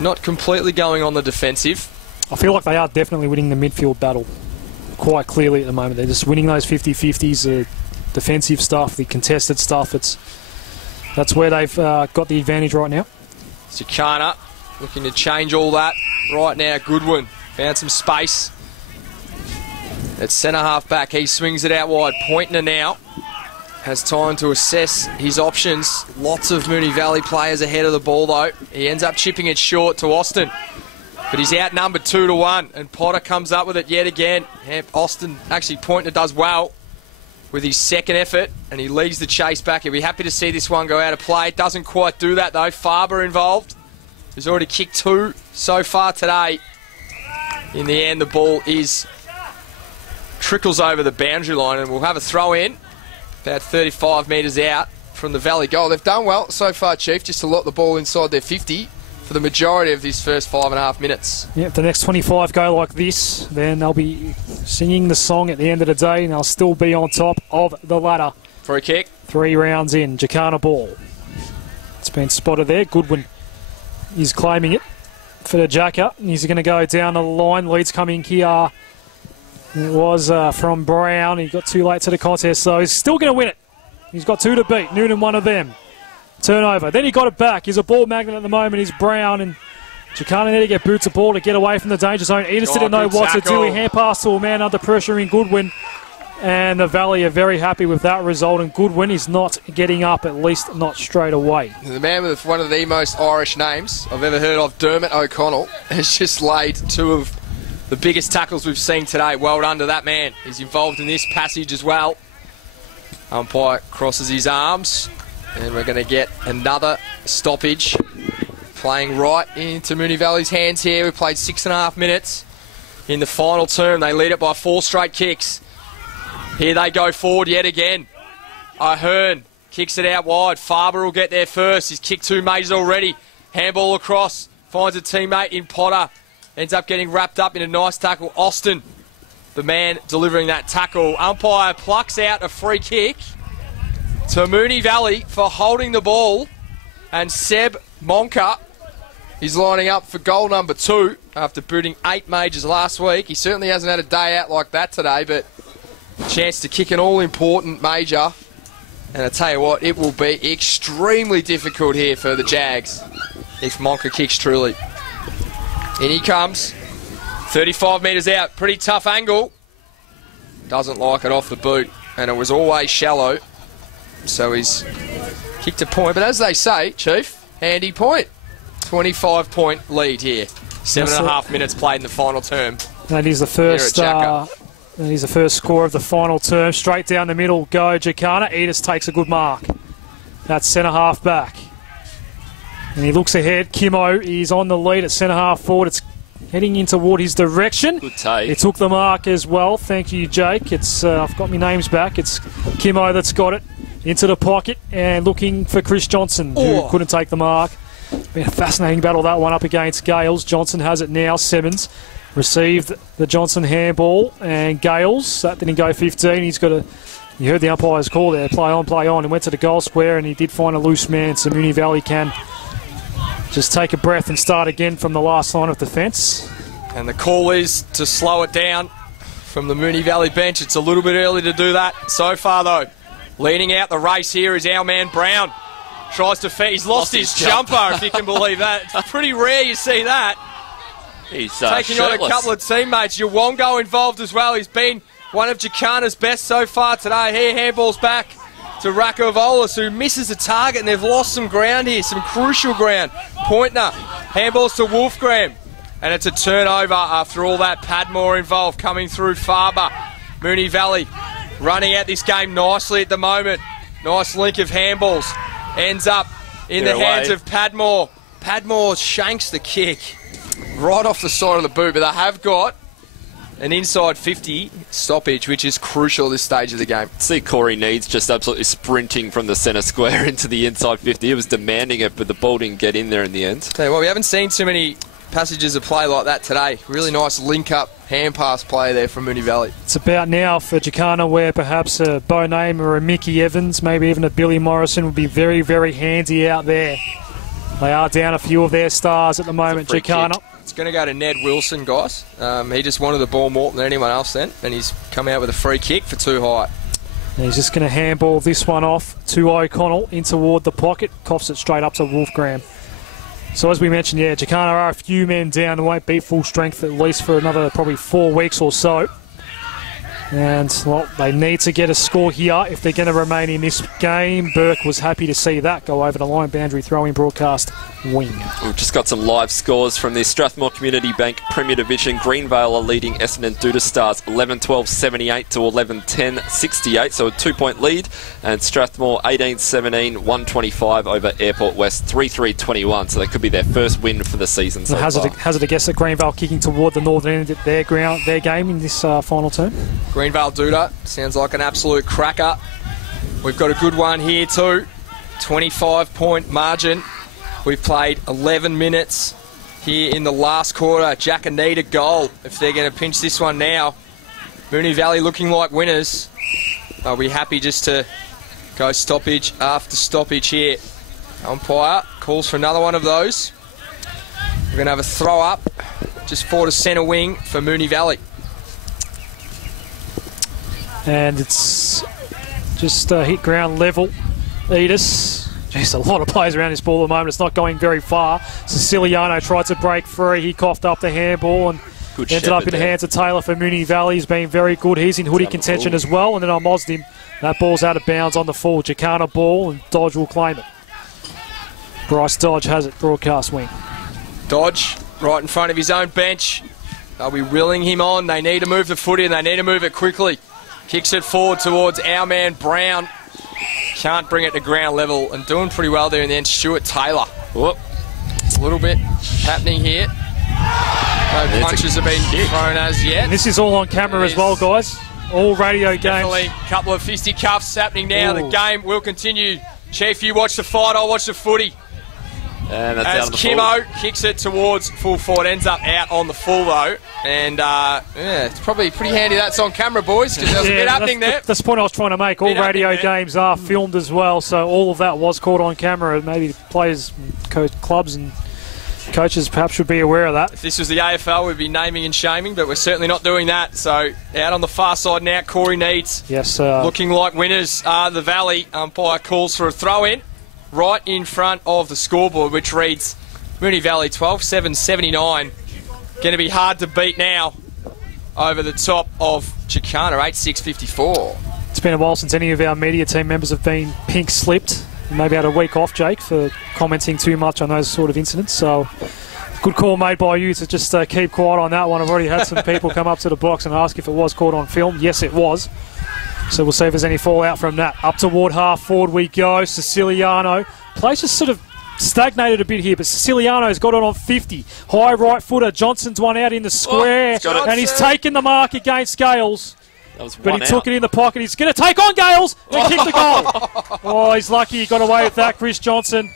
not completely going on the defensive. I feel like they are definitely winning the midfield battle quite clearly at the moment. They're just winning those 50-50s, the defensive stuff, the contested stuff. That's where they've got the advantage right now. Jacanta looking to change all that right now. Goodwin found some space at centre half back. He swings it out wide. Pointner now has time to assess his options. Lots of Moonee Valley players ahead of the ball, though. He ends up chipping it short to Austin. But he's outnumbered 2-1, and Potter comes up with it yet again. Austin, actually Pointer does well with his second effort, and he leads the chase back. He'll be happy to see this one go out of play. It doesn't quite do that though. Farber involved. He's already kicked 2 so far today. In the end, the ball trickles over the boundary line, and we'll have a throw in about 35 metres out from the Valley goal. They've done well so far, Chief, just to lock the ball inside their 50 for the majority of this first 5.5 minutes. Yeah, if the next 25 go like this, then they'll be singing the song at the end of the day, and they'll still be on top of the ladder. Free kick. 3 rounds in, Jacanta ball. It's been spotted there. Goodwin is claiming it for the Jacker. He's going to go down the line. Lead's coming here. It was from Brown. He got too late to the contest, so he's still going to win it. He's got 2 to beat. Noonan one of them. Turnover. Then he got it back. He's a ball magnet at the moment. He's Brown, and Jacanta there to get boots of ball to get away from the danger zone. Edis didn't know what to do. He hand passed to a man under pressure in Goodwin, and the Valley are very happy with that result, and Goodwin is not getting up, at least not straight away. The man with one of the most Irish names I've ever heard of, Dermot O'Connell, has just laid 2 of the biggest tackles we've seen today. Well done to that man. He's involved in this passage as well. Umpire crosses his arms, and we're going to get another stoppage. Playing right into Moonee Valley's hands here. We played 6.5 minutes in the final term. They lead it by 4 straight kicks. Here they go forward yet again. O'Hearn kicks it out wide. Farber will get there first. He's kicked 2 majors already. Handball across. Finds a teammate in Potter. Ends up getting wrapped up in a nice tackle. Austin, the man delivering that tackle. Umpire plucks out a free kick to Moonee Valley for holding the ball. And Seb Monka is lining up for goal number 2 after booting 8 majors last week. He certainly hasn't had a day out like that today, but a chance to kick an all-important major. And I tell you what, it will be extremely difficult here for the Jags if Monka kicks truly. In he comes. 35 metres out. Pretty tough angle. Doesn't like it off the boot. And it was always shallow. So he's kicked a point. But as they say, Chief, handy point. 25-point lead here. 7.5 minutes played in the final term. That is the first. That is the first score of the final term. Straight down the middle go Jacanta. Edis takes a good mark. That's centre half back. And he looks ahead. Kimmo is on the lead at centre half forward. It's heading in toward his direction. Good take. He took the mark as well. Thank you, Jake. It's I've got my names back. It's Kimmo that's got it into the pocket and looking for Chris Johnson, who couldn't take the mark. Been a fascinating battle, that one up against Gales. Johnson has it now. Simmons received the Johnson handball, and Gales, that didn't go 15. He's got a, you heard the umpire's call there, play on, and went to the goal square, and he did find a loose man, so Moonee Valley can just take a breath and start again from the last line of defence. And the call is to slow it down from the Moonee Valley bench. It's a little bit early to do that so far, though. Leading out the race here is our man Brown. Tries to feed. He's lost his jumper, if you can believe that. It's pretty rare you see that. He's taking on a couple of teammates. Yawongo involved as well. He's been one of Jacanta's best so far today. Here, handballs back to Rakovolis, who misses a target, and they've lost some ground here, some crucial ground. Pointner, handballs to Wolfgram, and it's a turnover after all that. Padmore involved, coming through Farber. Moonee Valley running out this game nicely at the moment. Nice link of handballs. Ends up in the hands of Padmore. Padmore shanks the kick right off the side of the boot, but they have got an inside 50 stoppage, which is crucial at this stage of the game. See Corey Needs just absolutely sprinting from the centre square into the inside 50. He was demanding it, but the ball didn't get in there in the end. Tell you what, we haven't seen too many passages of play like that today. Really nice link-up hand pass play there from Moonee Valley. It's about now for Jacanta where perhaps a Bo Name or a Mickey Evans, maybe even a Billy Morrison would be very, very handy out there. They are down a few of their stars at the moment, Jacanta. It's going to go to Ned Wilson, guys. He just wanted the ball more than anyone else then, and he's come out with a free kick for too high. And he's just going to handball this one off to O'Connell in toward the pocket. Coughs it straight up to Wolfgram. So as we mentioned, yeah, Jacanta are a few men down and won't be full strength at least for another probably 4 weeks or so. And, well, they need to get a score here if they're going to remain in this game. Burke was happy to see that go over the line boundary throw-in broadcast wing. We've just got some live scores from the Strathmore Community Bank Premier Division. Greenvale are leading Essendon Duda Stars 11-12-78 to 11-10-68, so a 2-point lead. And Strathmore 18-17, 125 over Airport West 3-3-21, so that could be their first win for the season so far. Hazard a guess at Greenvale kicking toward the northern end of their game in this final term. Greenvale Duda sounds like an absolute cracker. We've got a good one here too. 25-point margin. We've played 11 minutes here in the last quarter. Jacka need a goal if they're going to pinch this one now. Moonee Valley looking like winners. They'll be happy just to go stoppage after stoppage here. Umpire calls for another one of those. We're going to have a throw up just forward to centre wing for Moonee Valley. And it's just hit ground level. Edis. Jeez, a lot of players around this ball at the moment. It's not going very far. Siciliano tried to break free. He coughed up the handball and ended up in the hands of Taylor for Moonee Valley. He's been very good. He's in hoodie contention as well. And then on Mosdim, that ball's out of bounds on the full. Jacanta ball and Dodge will claim it. Bryce Dodge has it, broadcast wing. Dodge right in front of his own bench. They'll be willing him on. They need to move the footy and they need to move it quickly. Kicks it forward towards our man Brown. Can't bring it to ground level and doing pretty well there in the end. Stuart Taylor. Whoop. A little bit happening here. No punches have been thrown as yet. And this is all on camera as well, guys. All radio games. Definitely a couple of fisticuffs happening now. Ooh. The game will continue. Chief, you watch the fight, I'll watch the footy. And that's as out on the Kimmo full. Kicks it towards full forward, ends up out on the full though, and yeah, it's probably pretty handy that's on camera, boys, because there's a bit happening there. That's the point I was trying to make. All radio games are filmed as well, so all of that was caught on camera. Maybe players, clubs and coaches perhaps should be aware of that. If this was the AFL, we'd be naming and shaming, but we're certainly not doing that. So out on the far side now, Corey Needs. Yes, looking like winners are the Valley. Umpire calls for a throw-in right in front of the scoreboard, which reads Moonee Valley 12-7-79. Going to be hard to beat now over the top of Jacanta 8-6-54. It's been a while since any of our media team members have been pink-slipped. Maybe had a week off, Jake, for commenting too much on those sort of incidents. So good call made by you to just keep quiet on that one. I've already had some people come up to the box and ask if it was caught on film. Yes, it was. So we'll see if there's any fallout from that. Up toward half forward we go. Siciliano. Place just sort of stagnated a bit here, but Siciliano's got it on 50. High right footer. Johnson's one out in the square. And he's taken the mark against Gales. But he took it in the pocket. He's going to take on Gales and kick the goal. Oh, he's lucky he got away with that, Chris Johnson.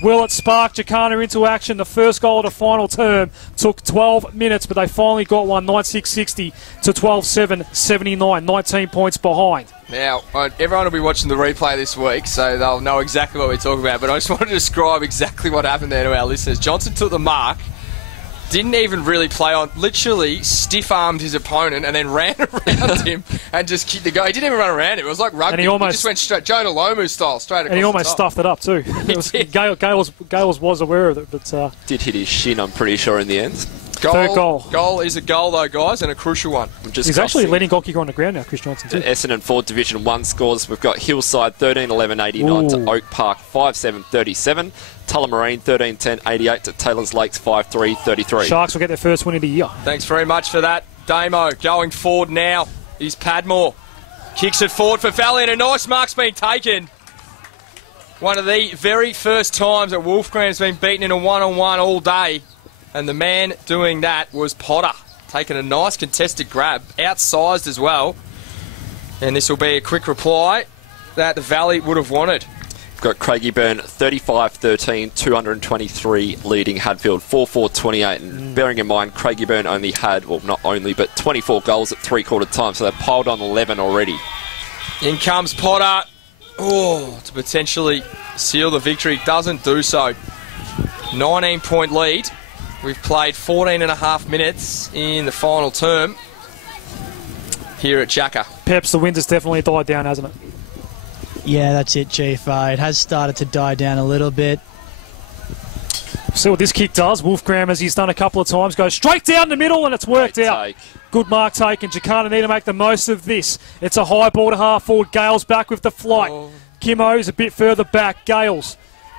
Will it spark Jacanta into action? The first goal of the final term took 12 minutes, but they finally got one, 9-6-60 to 12-7-79, 19 points behind. Now, everyone will be watching the replay this week, so they'll know exactly what we're talking about, but I just want to describe exactly what happened there to our listeners. Johnson took the mark, didn't even really play on, literally stiff-armed his opponent and then ran around him and just kicked the goal. He didn't even run around him. It was like rugby. He just went straight, Jonah Lomu style, straight across. And he almost stuffed it up too. Gales was aware of it, but did hit his shin, I'm pretty sure, in the end. Third goal. Goal is a goal, though, guys, and a crucial one. He's actually leading goal kicker on the ground now, Chris Johnson, too. Essendon 4 Division 1 scores. We've got Hillside 13-11-89 to Oak Park 5-7-37. Tullamarine 13-10-88 to Taylor's Lakes 5-3-33. Sharks will get their first win of the year. Thanks very much for that, Damo. Going forward now is Padmore. Kicks it forward for Valley, and a nice mark's been taken. One of the very first times that Wolfgram's been beaten in a one-on-one all day. And the man doing that was Potter, taking a nice contested grab, outsized as well. And this will be a quick reply that the Valley would have wanted. We've got Craigieburn 35-13, 223 leading Hadfield 4-4-28. And bearing in mind, Craigieburn only had, well, not only, but 24 goals at three-quarter time, so they've piled on 11 already. In comes Potter. Oh, to potentially seal the victory. Doesn't do so. 19-point lead. We've played 14 and a half minutes in the final term here at Jacka. Peps, the wind has definitely died down, hasn't it? Yeah, that's it, Chief. It has started to die down a little bit. See what this kick does. Wolfgram, as he's done a couple of times, goes straight down the middle, and it's worked out. Good mark taken. Jacanta need to make the most of this. It's a high ball to half forward. Gales back with the flight. Kimo's a bit further back. Gales.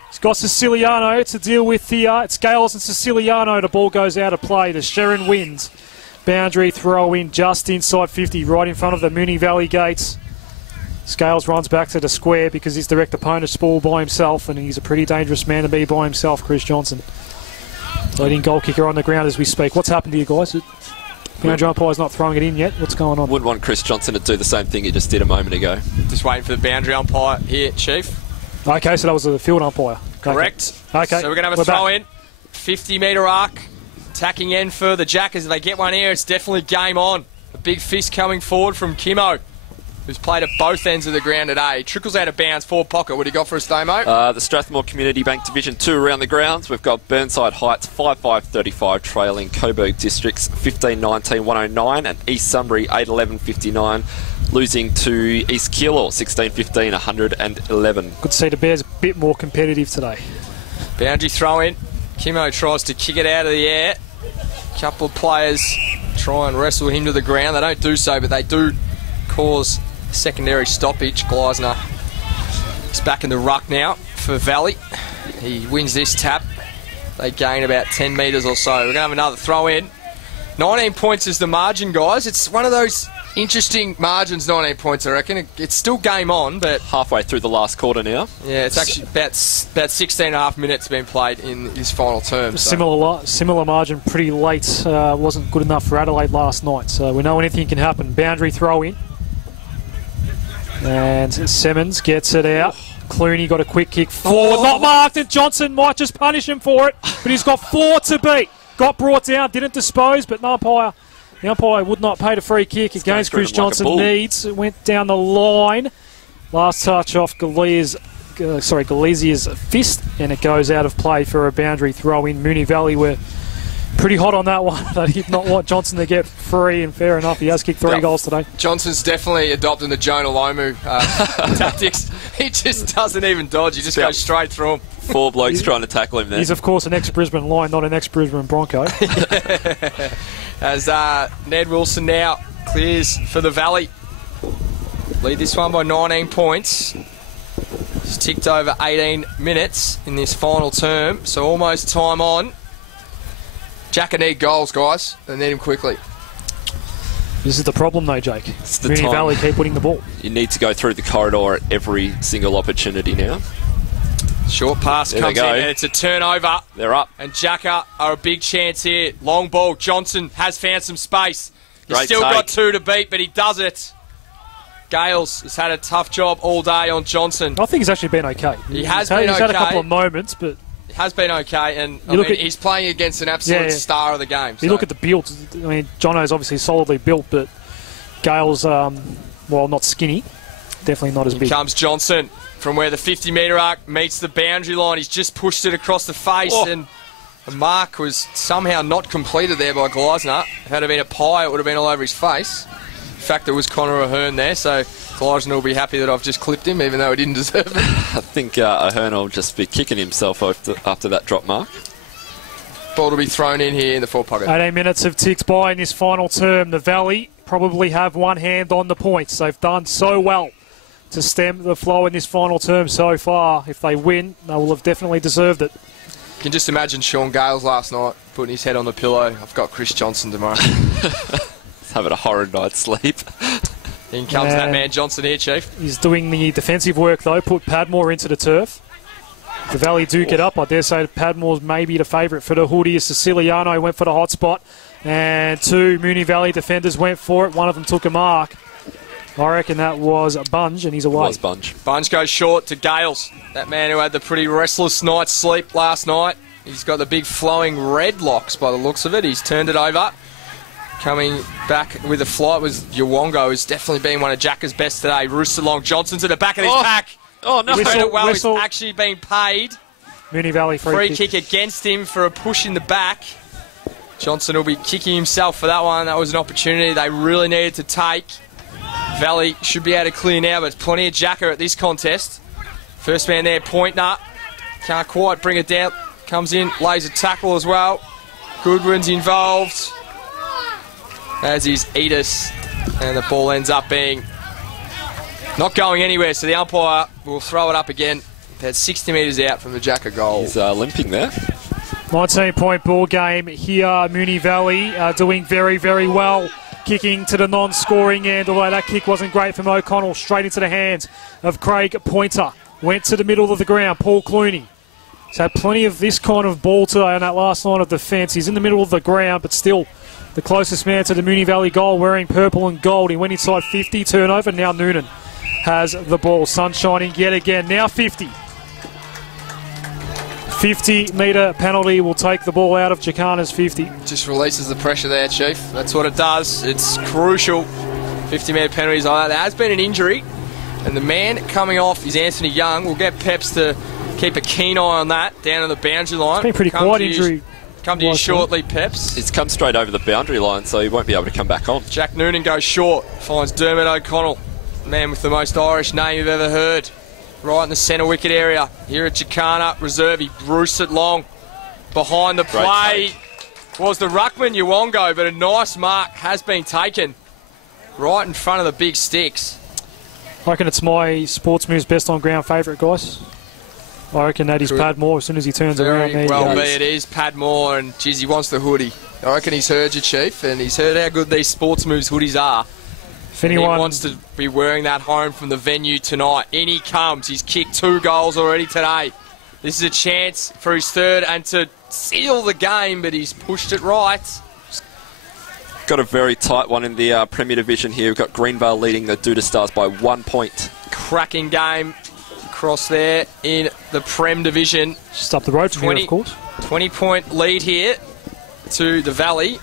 He's got Siciliano to deal with here. It's Gales and Siciliano. The ball goes out of play. The Sharon wins. Boundary throw in just inside 50, right in front of the Moonee Valley gates. Scales runs back to the square because his direct opponent's ball by himself, and he's a pretty dangerous man to be by himself, Chris Johnson. Leading goal kicker on the ground as we speak. What's happened to you guys? Boundary umpire's not throwing it in yet. What's going on? Wouldn't want Chris Johnson to do the same thing he just did a moment ago. Just waiting for the boundary umpire here, Chief. Okay, so that was a field umpire. Correct. Okay. So we're going to have a throw in. 50-metre arc. Attacking end for the Jackers. If they get one here, it's definitely game on. A big fist coming forward from Kimo, who's played at both ends of the ground today. Trickles out of bounds, forward pocket. What do you got for us, Damo? The Strathmore Community Bank Division 2 around the grounds. We've got Burnside Heights 5-5-35 trailing Coburg Districts 15-19-109 and East Sunbury 8-11-59 losing to East Keilor 16-15 111. Good to see the Bears a bit more competitive today. Boundary throw in. Kimo tries to kick it out of the air. A couple of players try and wrestle him to the ground. They don't do so, but they do cause secondary stoppage. Gleisner is back in the ruck now for Valley. He wins this tap. They gain about 10 metres or so. We're going to have another throw in. 19 points is the margin, guys. It's one of those interesting margins, 19 points, I reckon. It's still game on, but Halfway through the last quarter now. yeah, it's actually about 16 and a half minutes been played in this final term. So. Similar margin, pretty late. Wasn't good enough for Adelaide last night, so we know anything can happen. Boundary throw in. And Simmons gets it out. Clooney got a quick kick forward. Not marked, and Johnson might just punish him for it, but he's got 4 to beat. Got brought down, didn't dispose, but the umpire would not pay the free kick against Chris Johnson. Needs. It went down the line. Last touch off Galezia's fist, and it goes out of play for a boundary throw in. Moonee Valley were pretty hot on that one. They did not want Johnson to get free, and fair enough, he has kicked 3 goals today. Johnson's definitely adopting the Jonah Lomu tactics. He just doesn't even dodge. He just goes straight through him. 4 blokes trying to tackle him there. He's, of course, an ex-Brisbane Lion, not an ex-Brisbane Bronco. As Ned Wilson now clears for the Valley. Lead this one by 19 points. Just ticked over 18 minutes in this final term, so almost time on. Jacka need goals, guys. They need him quickly. This is the problem, though, Jake. Moonee Valley keep winning the ball. You need to go through the corridor at every single opportunity now. Short pass comes in, and it's a turnover. They're up. And Jacka are a big chance here. Long ball. Johnson has found some space. He's still got 2 to beat, but he does it. Gales has had a tough job all day on Johnson. I think he's actually been okay. He's had a couple of moments, but... He has been okay, and he's playing against an absolute star of the game. You look at the build. I mean, Jono's obviously solidly built, but Gale's, well, not skinny. Definitely not as big. Here comes Johnson from where the 50-metre arc meets the boundary line. He's just pushed it across the face, and the mark was somehow not completed there by Gleisner. Had it been a pie, it would have been all over his face. In fact, it was Connor Ahern there, so Gleisner will be happy that I've just clipped him, even though he didn't deserve it. I think Ahern will just be kicking himself after that drop mark. Ball to be thrown in here in the forward pocket. 18 minutes have ticked by in this final term. The Valley probably have one hand on the points. They've done so well to stem the flow in this final term so far. If they win, they will have definitely deserved it. You can just imagine Sean Gales last night putting his head on the pillow. I've got Chris Johnson tomorrow. He's having a horrid night's sleep. In comes that man Johnson here, Chief. He's doing the defensive work, though. Put Padmore into the turf. The Valley do get up. I dare say Padmore's maybe the favourite for the hoodie. Siciliano went for the hot spot. And 2 Moonee Valley defenders went for it. One of them took a mark. I reckon that was a Bunge, and he's away. It was Bunge. Bunge goes short to Gales. That man who had the pretty restless night's sleep last night. He's got the big flowing red locks by the looks of it. He's turned it over. Coming back with a flight was Yawongo, who's definitely been one of Jacka's best today. Rooster Long. Johnson's at the back of his pack. Oh, no. He's actually been paid. Moonee Valley free kick against him for a push in the back. Johnson will be kicking himself for that one. That was an opportunity they really needed to take. Valley should be able to clear now, but plenty of Jacka at this contest. First man there, Pointner. Can't quite bring it down. Comes in, lays a tackle as well. Goodwin's involved. as is Edis, and the ball ends up being not going anywhere, so the umpire will throw it up again. About 60 metres out from the Jacka goal. He's limping there. 19-point ball game here. Moonee Valley doing very, very well. Kicking to the non-scoring end, although that kick wasn't great from O'Connell. Straight into the hands of Craig Pointer. Went to the middle of the ground. Paul Clooney. He's had plenty of this kind of ball today on that last line of defence. He's in the middle of the ground, but still the closest man to the Moonee Valley goal wearing purple and gold. He went inside 50, turnover. Now Noonan has the ball. Sun shining yet again. Now 50. 50-metre penalty will take the ball out of Jacanta's 50. Just releases the pressure there, Chief. That's what it does. It's crucial. 50-metre penalties like that. There has been an injury, and the man coming off is Anthony Young. We'll get Peps to keep a keen eye on that down on the boundary line. It's been pretty quiet injury. Come to you shortly, Peps. It's come straight over the boundary line, so he won't be able to come back on. Jack Noonan goes short, finds Dermot O'Connell, the man with the most Irish name you've ever heard. Right in the centre wicket area. Here at Jacanta Reserve, he bruised it long. Behind the play was the ruckman Uwongo, but a nice mark has been taken right in front of the big sticks. I reckon it's my Sports Moves best on ground favourite, guys. I reckon that is Padmore as soon as he turns around. Very well be it is Padmore, and geez, he wants the hoodie. I reckon he's heard you, Chief, and he's heard how good these Sports Moves hoodies are. If anyone he wants to be wearing that home from the venue tonight. In he comes. He's kicked 2 goals already today. This is a chance for his third and to seal the game, but he's pushed it right. Got a very tight one in the Premier Division here. We've got Greenvale leading the Duda Stars by 1 point. Cracking game across there in the Prem Division. Just up the road from here, of course. 20-point lead here to the Valley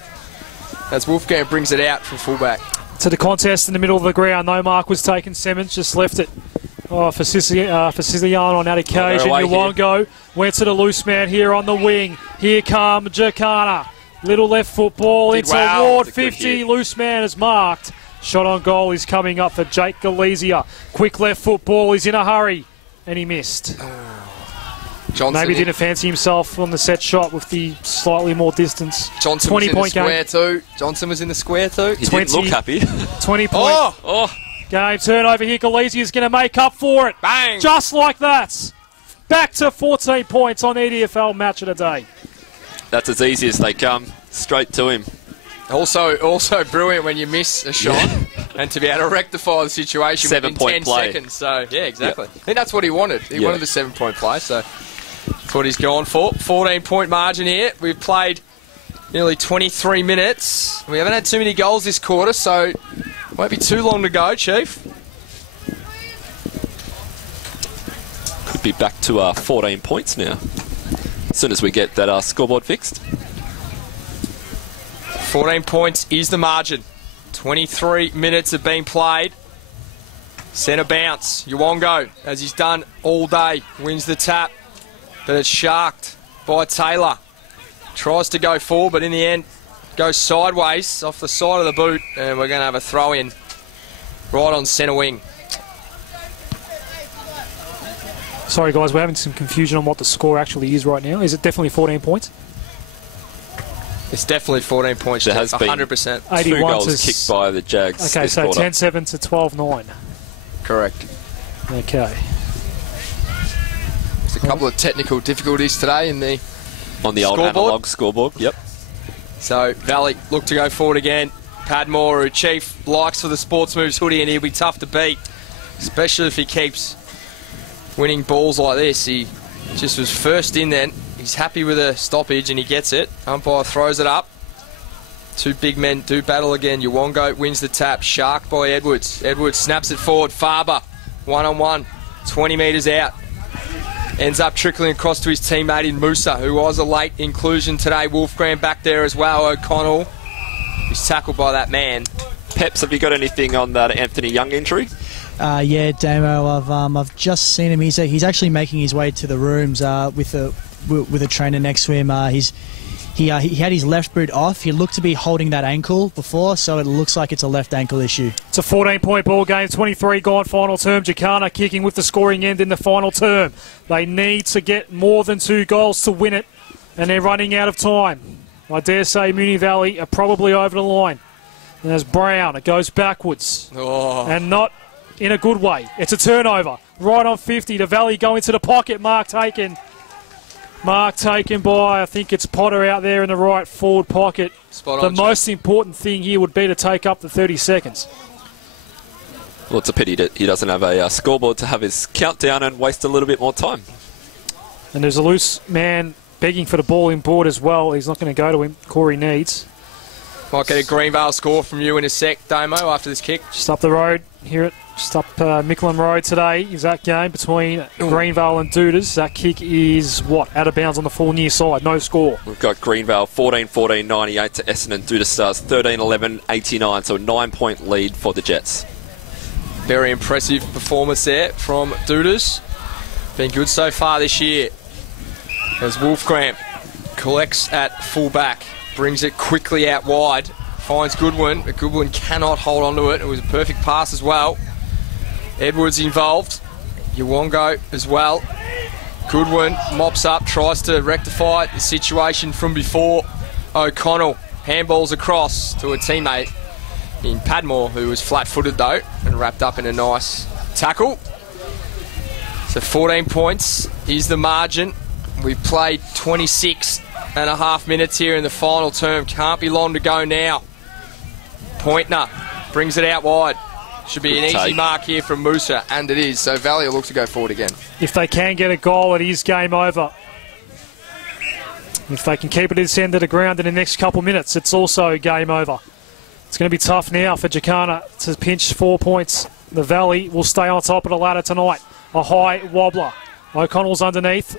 as Wolfgang brings it out from fullback. To the contest in the middle of the ground. No mark was taken. Simmons just left it for Siciliano on that occasion. Uwongo went to the loose man here on the wing. Here come Jacanta. Little left foot ball into Ward. 50. Loose man is marked. Shot on goal is coming up for Jake Galizia. Quick left foot ball. He's in a hurry. And he missed. Johnson maybe didn't fancy himself on the set shot with the slightly more distance. Johnson 20 was in point the square game. too. Johnson was in the square too. He didn't look happy. 20 point game. Turnover here. Galizia is going to make up for it. Bang! Just like that. Back to 14 points on EDFL match of the day. That's as easy as they come. Straight to him. Also brilliant when you miss a shot and to be able to rectify the situation within 10 seconds. So, yeah, exactly. I think that's what he wanted. He wanted the 7-point play, so that's what he's gone for. 14-point margin here. We've played nearly 23 minutes. We haven't had too many goals this quarter, so won't be too long to go, Chief. Could be back to 14 points now. As soon as we get that scoreboard fixed. 14 points is the margin. 23 minutes have been played. Centre bounce. Uwongo, as he's done all day, wins the tap. But it's sharked by Taylor. Tries to go forward, but in the end goes sideways off the side of the boot. And we're going to have a throw-in right on centre wing. Sorry, guys, we're having some confusion on what the score actually is right now. Is it definitely 14 points? It's definitely 14 points. There has 100%. been 2 goals kicked by the Jags. Okay, so quarter. 10-7 to 12-9. Correct. Okay. There's a couple of technical difficulties today in the on the old analog scoreboard. Yep. So Valley look to go forward again. Padmore, who Chief likes for the Sports Moves hoodie, and he'll be tough to beat, especially if he keeps winning balls like this. He just was first in then. He's happy with a stoppage and he gets it. Umpire throws it up. 2 big men do battle again. Uwongo wins the tap. Shark by Edwards. Edwards snaps it forward. Farber, 1-on-1, 20 metres out. Ends up trickling across to his teammate in Musa, who was a late inclusion today. Wolfgram back there as well. O'Connell. He's tackled by that man. Peps, have you got anything on that Anthony Young injury? Yeah, Damo. I've just seen him. He's actually making his way to the rooms with a trainer next to him. He had his left boot off. He looked to be holding that ankle before, so it looks like it's a left ankle issue. It's a 14-point ball game, 23 gone final term. Jacanta kicking with the scoring end in the final term. They need to get more than 2 goals to win it, and they're running out of time. I dare say Moonee Valley are probably over the line. And there's Brown. It goes backwards. Oh. And not in a good way. It's a turnover. Right on 50. The Valley go into the pocket. Mark taken. Mark taken by, I think it's Potter out there in the right forward pocket. Spot the on, most important thing here would be to take up the 30 seconds. Well, it's a pity that he doesn't have a scoreboard to have his countdown and waste a little bit more time. And there's a loose man begging for the ball in board as well. He's not going to go to him. Corey needs. Might get a Greenvale score from you in a sec, Damo, after this kick. Just up the road, just up Mickleham Road today is that game between Greenvale and Dooders. That kick is, out of bounds on the full near side, no score. We've got Greenvale 14-14, 98 to Essendon. Dooders Stars 13-11, 89, so a 9-point lead for the Jets. Very impressive performance there from Dooders. Been good so far this year. As Wolfcramp collects at full-back, brings it quickly out wide, finds Goodwin, but Goodwin cannot hold on to it. It was a perfect pass as well. Edwards involved, Uwongo as well. Goodwin mops up, tries to rectify the situation from before. O'Connell handballs across to a teammate in Padmore, who was flat-footed though, and wrapped up in a nice tackle. So 14 points is the margin. We've played 26 and a half minutes here in the final term. Can't be long to go now. Pointner brings it out wide. Should be an easy mark here from Musa, and it is. So Valley will look to go forward again. If they can get a goal, it is game over. If they can keep it at this end of the ground in the next couple of minutes, it's also game over. It's going to be tough now for Jacanta to pinch 4 points. The Valley will stay on top of the ladder tonight. A high wobbler. O'Connell's underneath.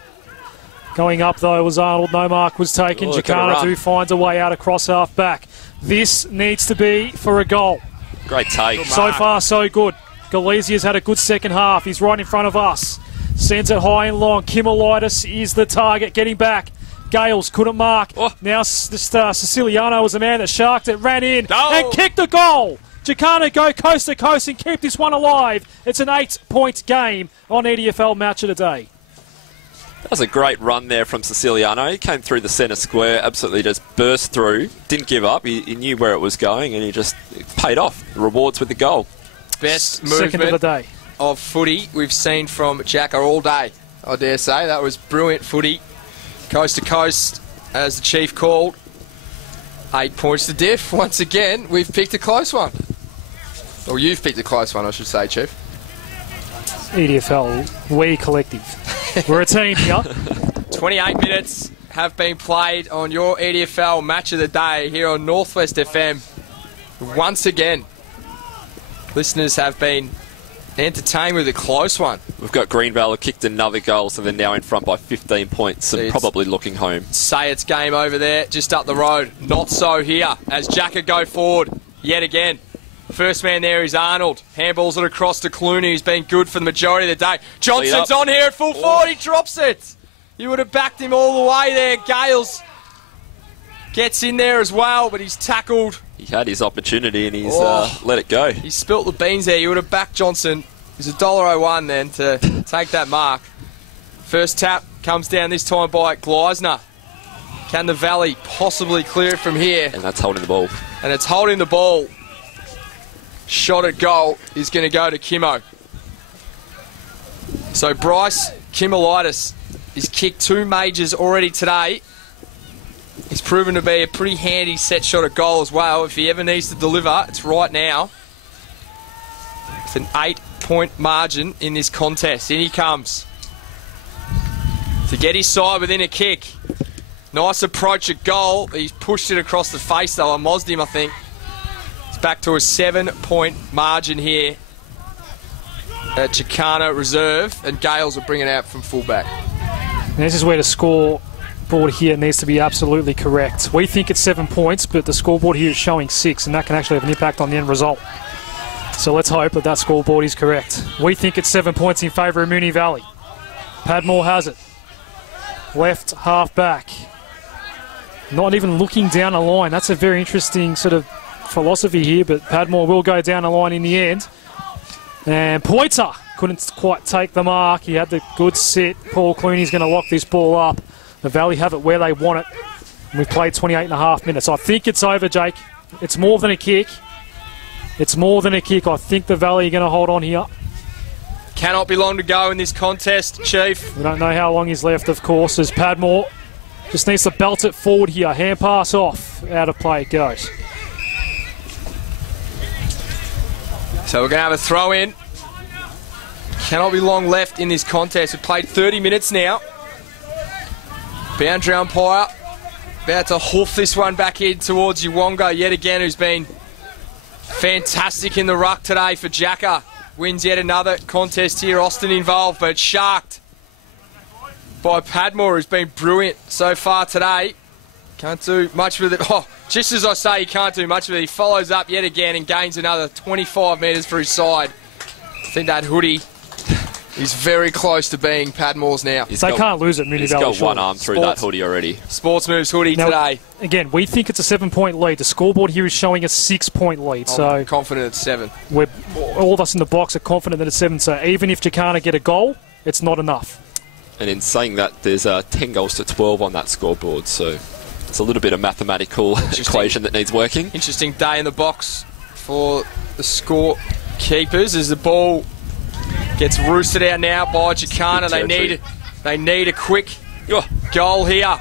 Going up, though, was Arnold. No mark was taken. Jacanta finds a way out across half back. This needs to be for a goal. Great take. So far, so good. Galezia's had a good second half. He's right in front of us. Sends it high and long. Kimolitis is the target. Getting back. Gales couldn't mark. Now Siciliano was the man that sharked it, ran in and kicked the goal. Jacanta go coast to coast and keep this one alive. It's an 8-point game on EDFL Match of the Day. That was a great run there from Siciliano. He came through the centre square, absolutely just burst through, didn't give up. He knew where it was going, and he just paid off. Rewards with the goal. Best Second movement of the day of footy we've seen from Jacka all day, I dare say. That was brilliant footy. Coast to coast, as the Chief called. 8 points to diff. Once again, we've picked a close one. Or you've picked a close one, I should say, Chief. EDFL, we collective. We're a team here. 28 minutes have been played on your EDFL Match of the Day here on Northwest FM. Once again, listeners have been entertained with a close one. We've got Greenvale who kicked another goal, so they're now in front by 15 points and probably looking home. Say it's game over there, just up the road. Not so here, as Jacka go forward yet again. First man there is Arnold. Handballs it across to Clooney, who's been good for the majority of the day. Johnson's on here at full forward. He drops it. You would have backed him all the way there. Gales gets in there as well, but he's tackled. He had his opportunity and he's let it go. He spilt the beans there. You would have backed Johnson. It was $1.01 then to take that mark. First tap comes down this time by Gleisner. Can the Valley possibly clear it from here? And that's holding the ball. And it's holding the ball. Shot at goal is going to go to Kimmo. So Bryce Kimolitis has kicked 2 majors already today. He's proven to be a pretty handy set shot at goal as well. If he ever needs to deliver, it's right now. It's an 8-point margin in this contest. In he comes to get his side within a kick. Nice approach at goal. He's pushed it across the face though. I mozzed him, I think. Back to a 7-point margin here at Jacanta Reserve, and Gales will bring it out from fullback. And this is where the scoreboard here needs to be absolutely correct. We think it's 7 points, but the scoreboard here is showing 6, and that can actually have an impact on the end result. So let's hope that that scoreboard is correct. We think it's 7 points in favour of Moonee Valley. Padmore has it. Left half back. Not even looking down the line. That's a very interesting sort of philosophy here, but Padmore will go down the line in the end. And Pointer couldn't quite take the mark. He had the good sit. Paul Clooney's going to lock this ball up. The Valley have it where they want it. And we've played 28 and a half minutes. I think it's over, Jake. It's more than a kick. It's more than a kick. I think the Valley are going to hold on here. Cannot be long to go in this contest, Chief. We don't know how long is left, of course, as Padmore just needs to belt it forward here. Hand pass off. Out of play it goes. So we're going to have a throw in. Cannot be long left in this contest. We've played 30 minutes now. Boundary umpire about to hoof this one back in towards Uwongo yet again, who's been fantastic in the ruck today for Jacka. Wins yet another contest here. Austin involved, but sharked by Padmore, who's been brilliant so far today. Can't do much with it. Oh, just as I say, he can't do much with it. He follows up yet again and gains another 25 metres for his side. I think that hoodie is very close to being Padmore's now. They can't lose it, Moonee Valley. He's got one arm through that hoodie already. Sports Moves hoodie now, today. Again, we think it's a 7-point lead. The scoreboard here is showing a 6-point lead. I'm confident it's 7. We're all of us in the box are confident that it's 7. So even if Jacanta get a goal, it's not enough. And in saying that, there's 10 goals to 12 on that scoreboard. So it's a little bit of mathematical equation that needs working. Interesting day in the box for the score keepers as the ball gets roosted out now by Jacanta. They need a quick goal here.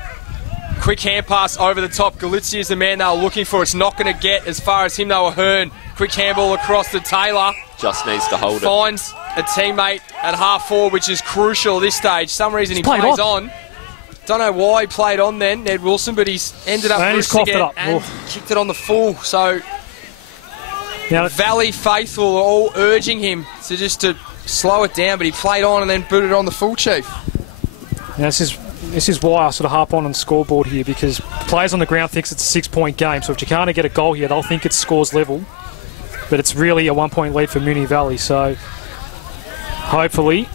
Quick hand pass over the top. Galizia is the man they were looking for. It's not going to get as far as him. They were Hearn. Quick handball across to Taylor. Just needs to hold it. Finds a teammate at half forward, which is crucial at this stage. Some reason he plays on. Don't know why he played on then, Ned Wilson, but he's ended up roosting it and kicked it on the full. So now, Valley faithful are all urging him to slow it down, but he played on and then booted it on the full, Chief. Now, this is why I sort of harp on the scoreboard here, because players on the ground thinks it's a 6-point game. So if you can't get a goal here, they'll think it's scores level. But it's really a 1-point lead for Moonee Valley. So hopefully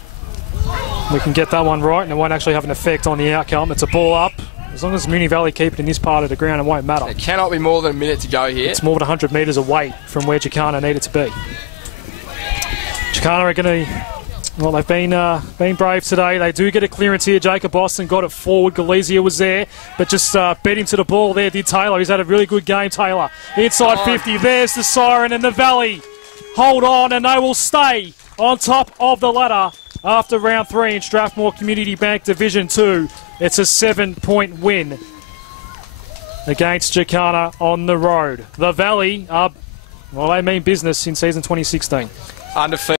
we can get that one right and it won't actually have an effect on the outcome. It's a ball up. As long as Moonee Valley keep it in this part of the ground, it won't matter. It cannot be more than a minute to go here. It's more than 100 metres away from where Jacanta needed to be. Jacanta are going to... Well, they've been brave today. They do get a clearance here. Jacob Boston got it forward. Galizia was there, but just beat him to the ball there, did Taylor. He's had a really good game, Taylor. Inside 50. There's the siren, and the Valley hold on, and they will stay on top of the ladder after round 3 in Strathmore Community Bank Division 2. It's a 7-point win against Jacanta on the road. The Valley are, well, they mean business in season 2016. Undefeated.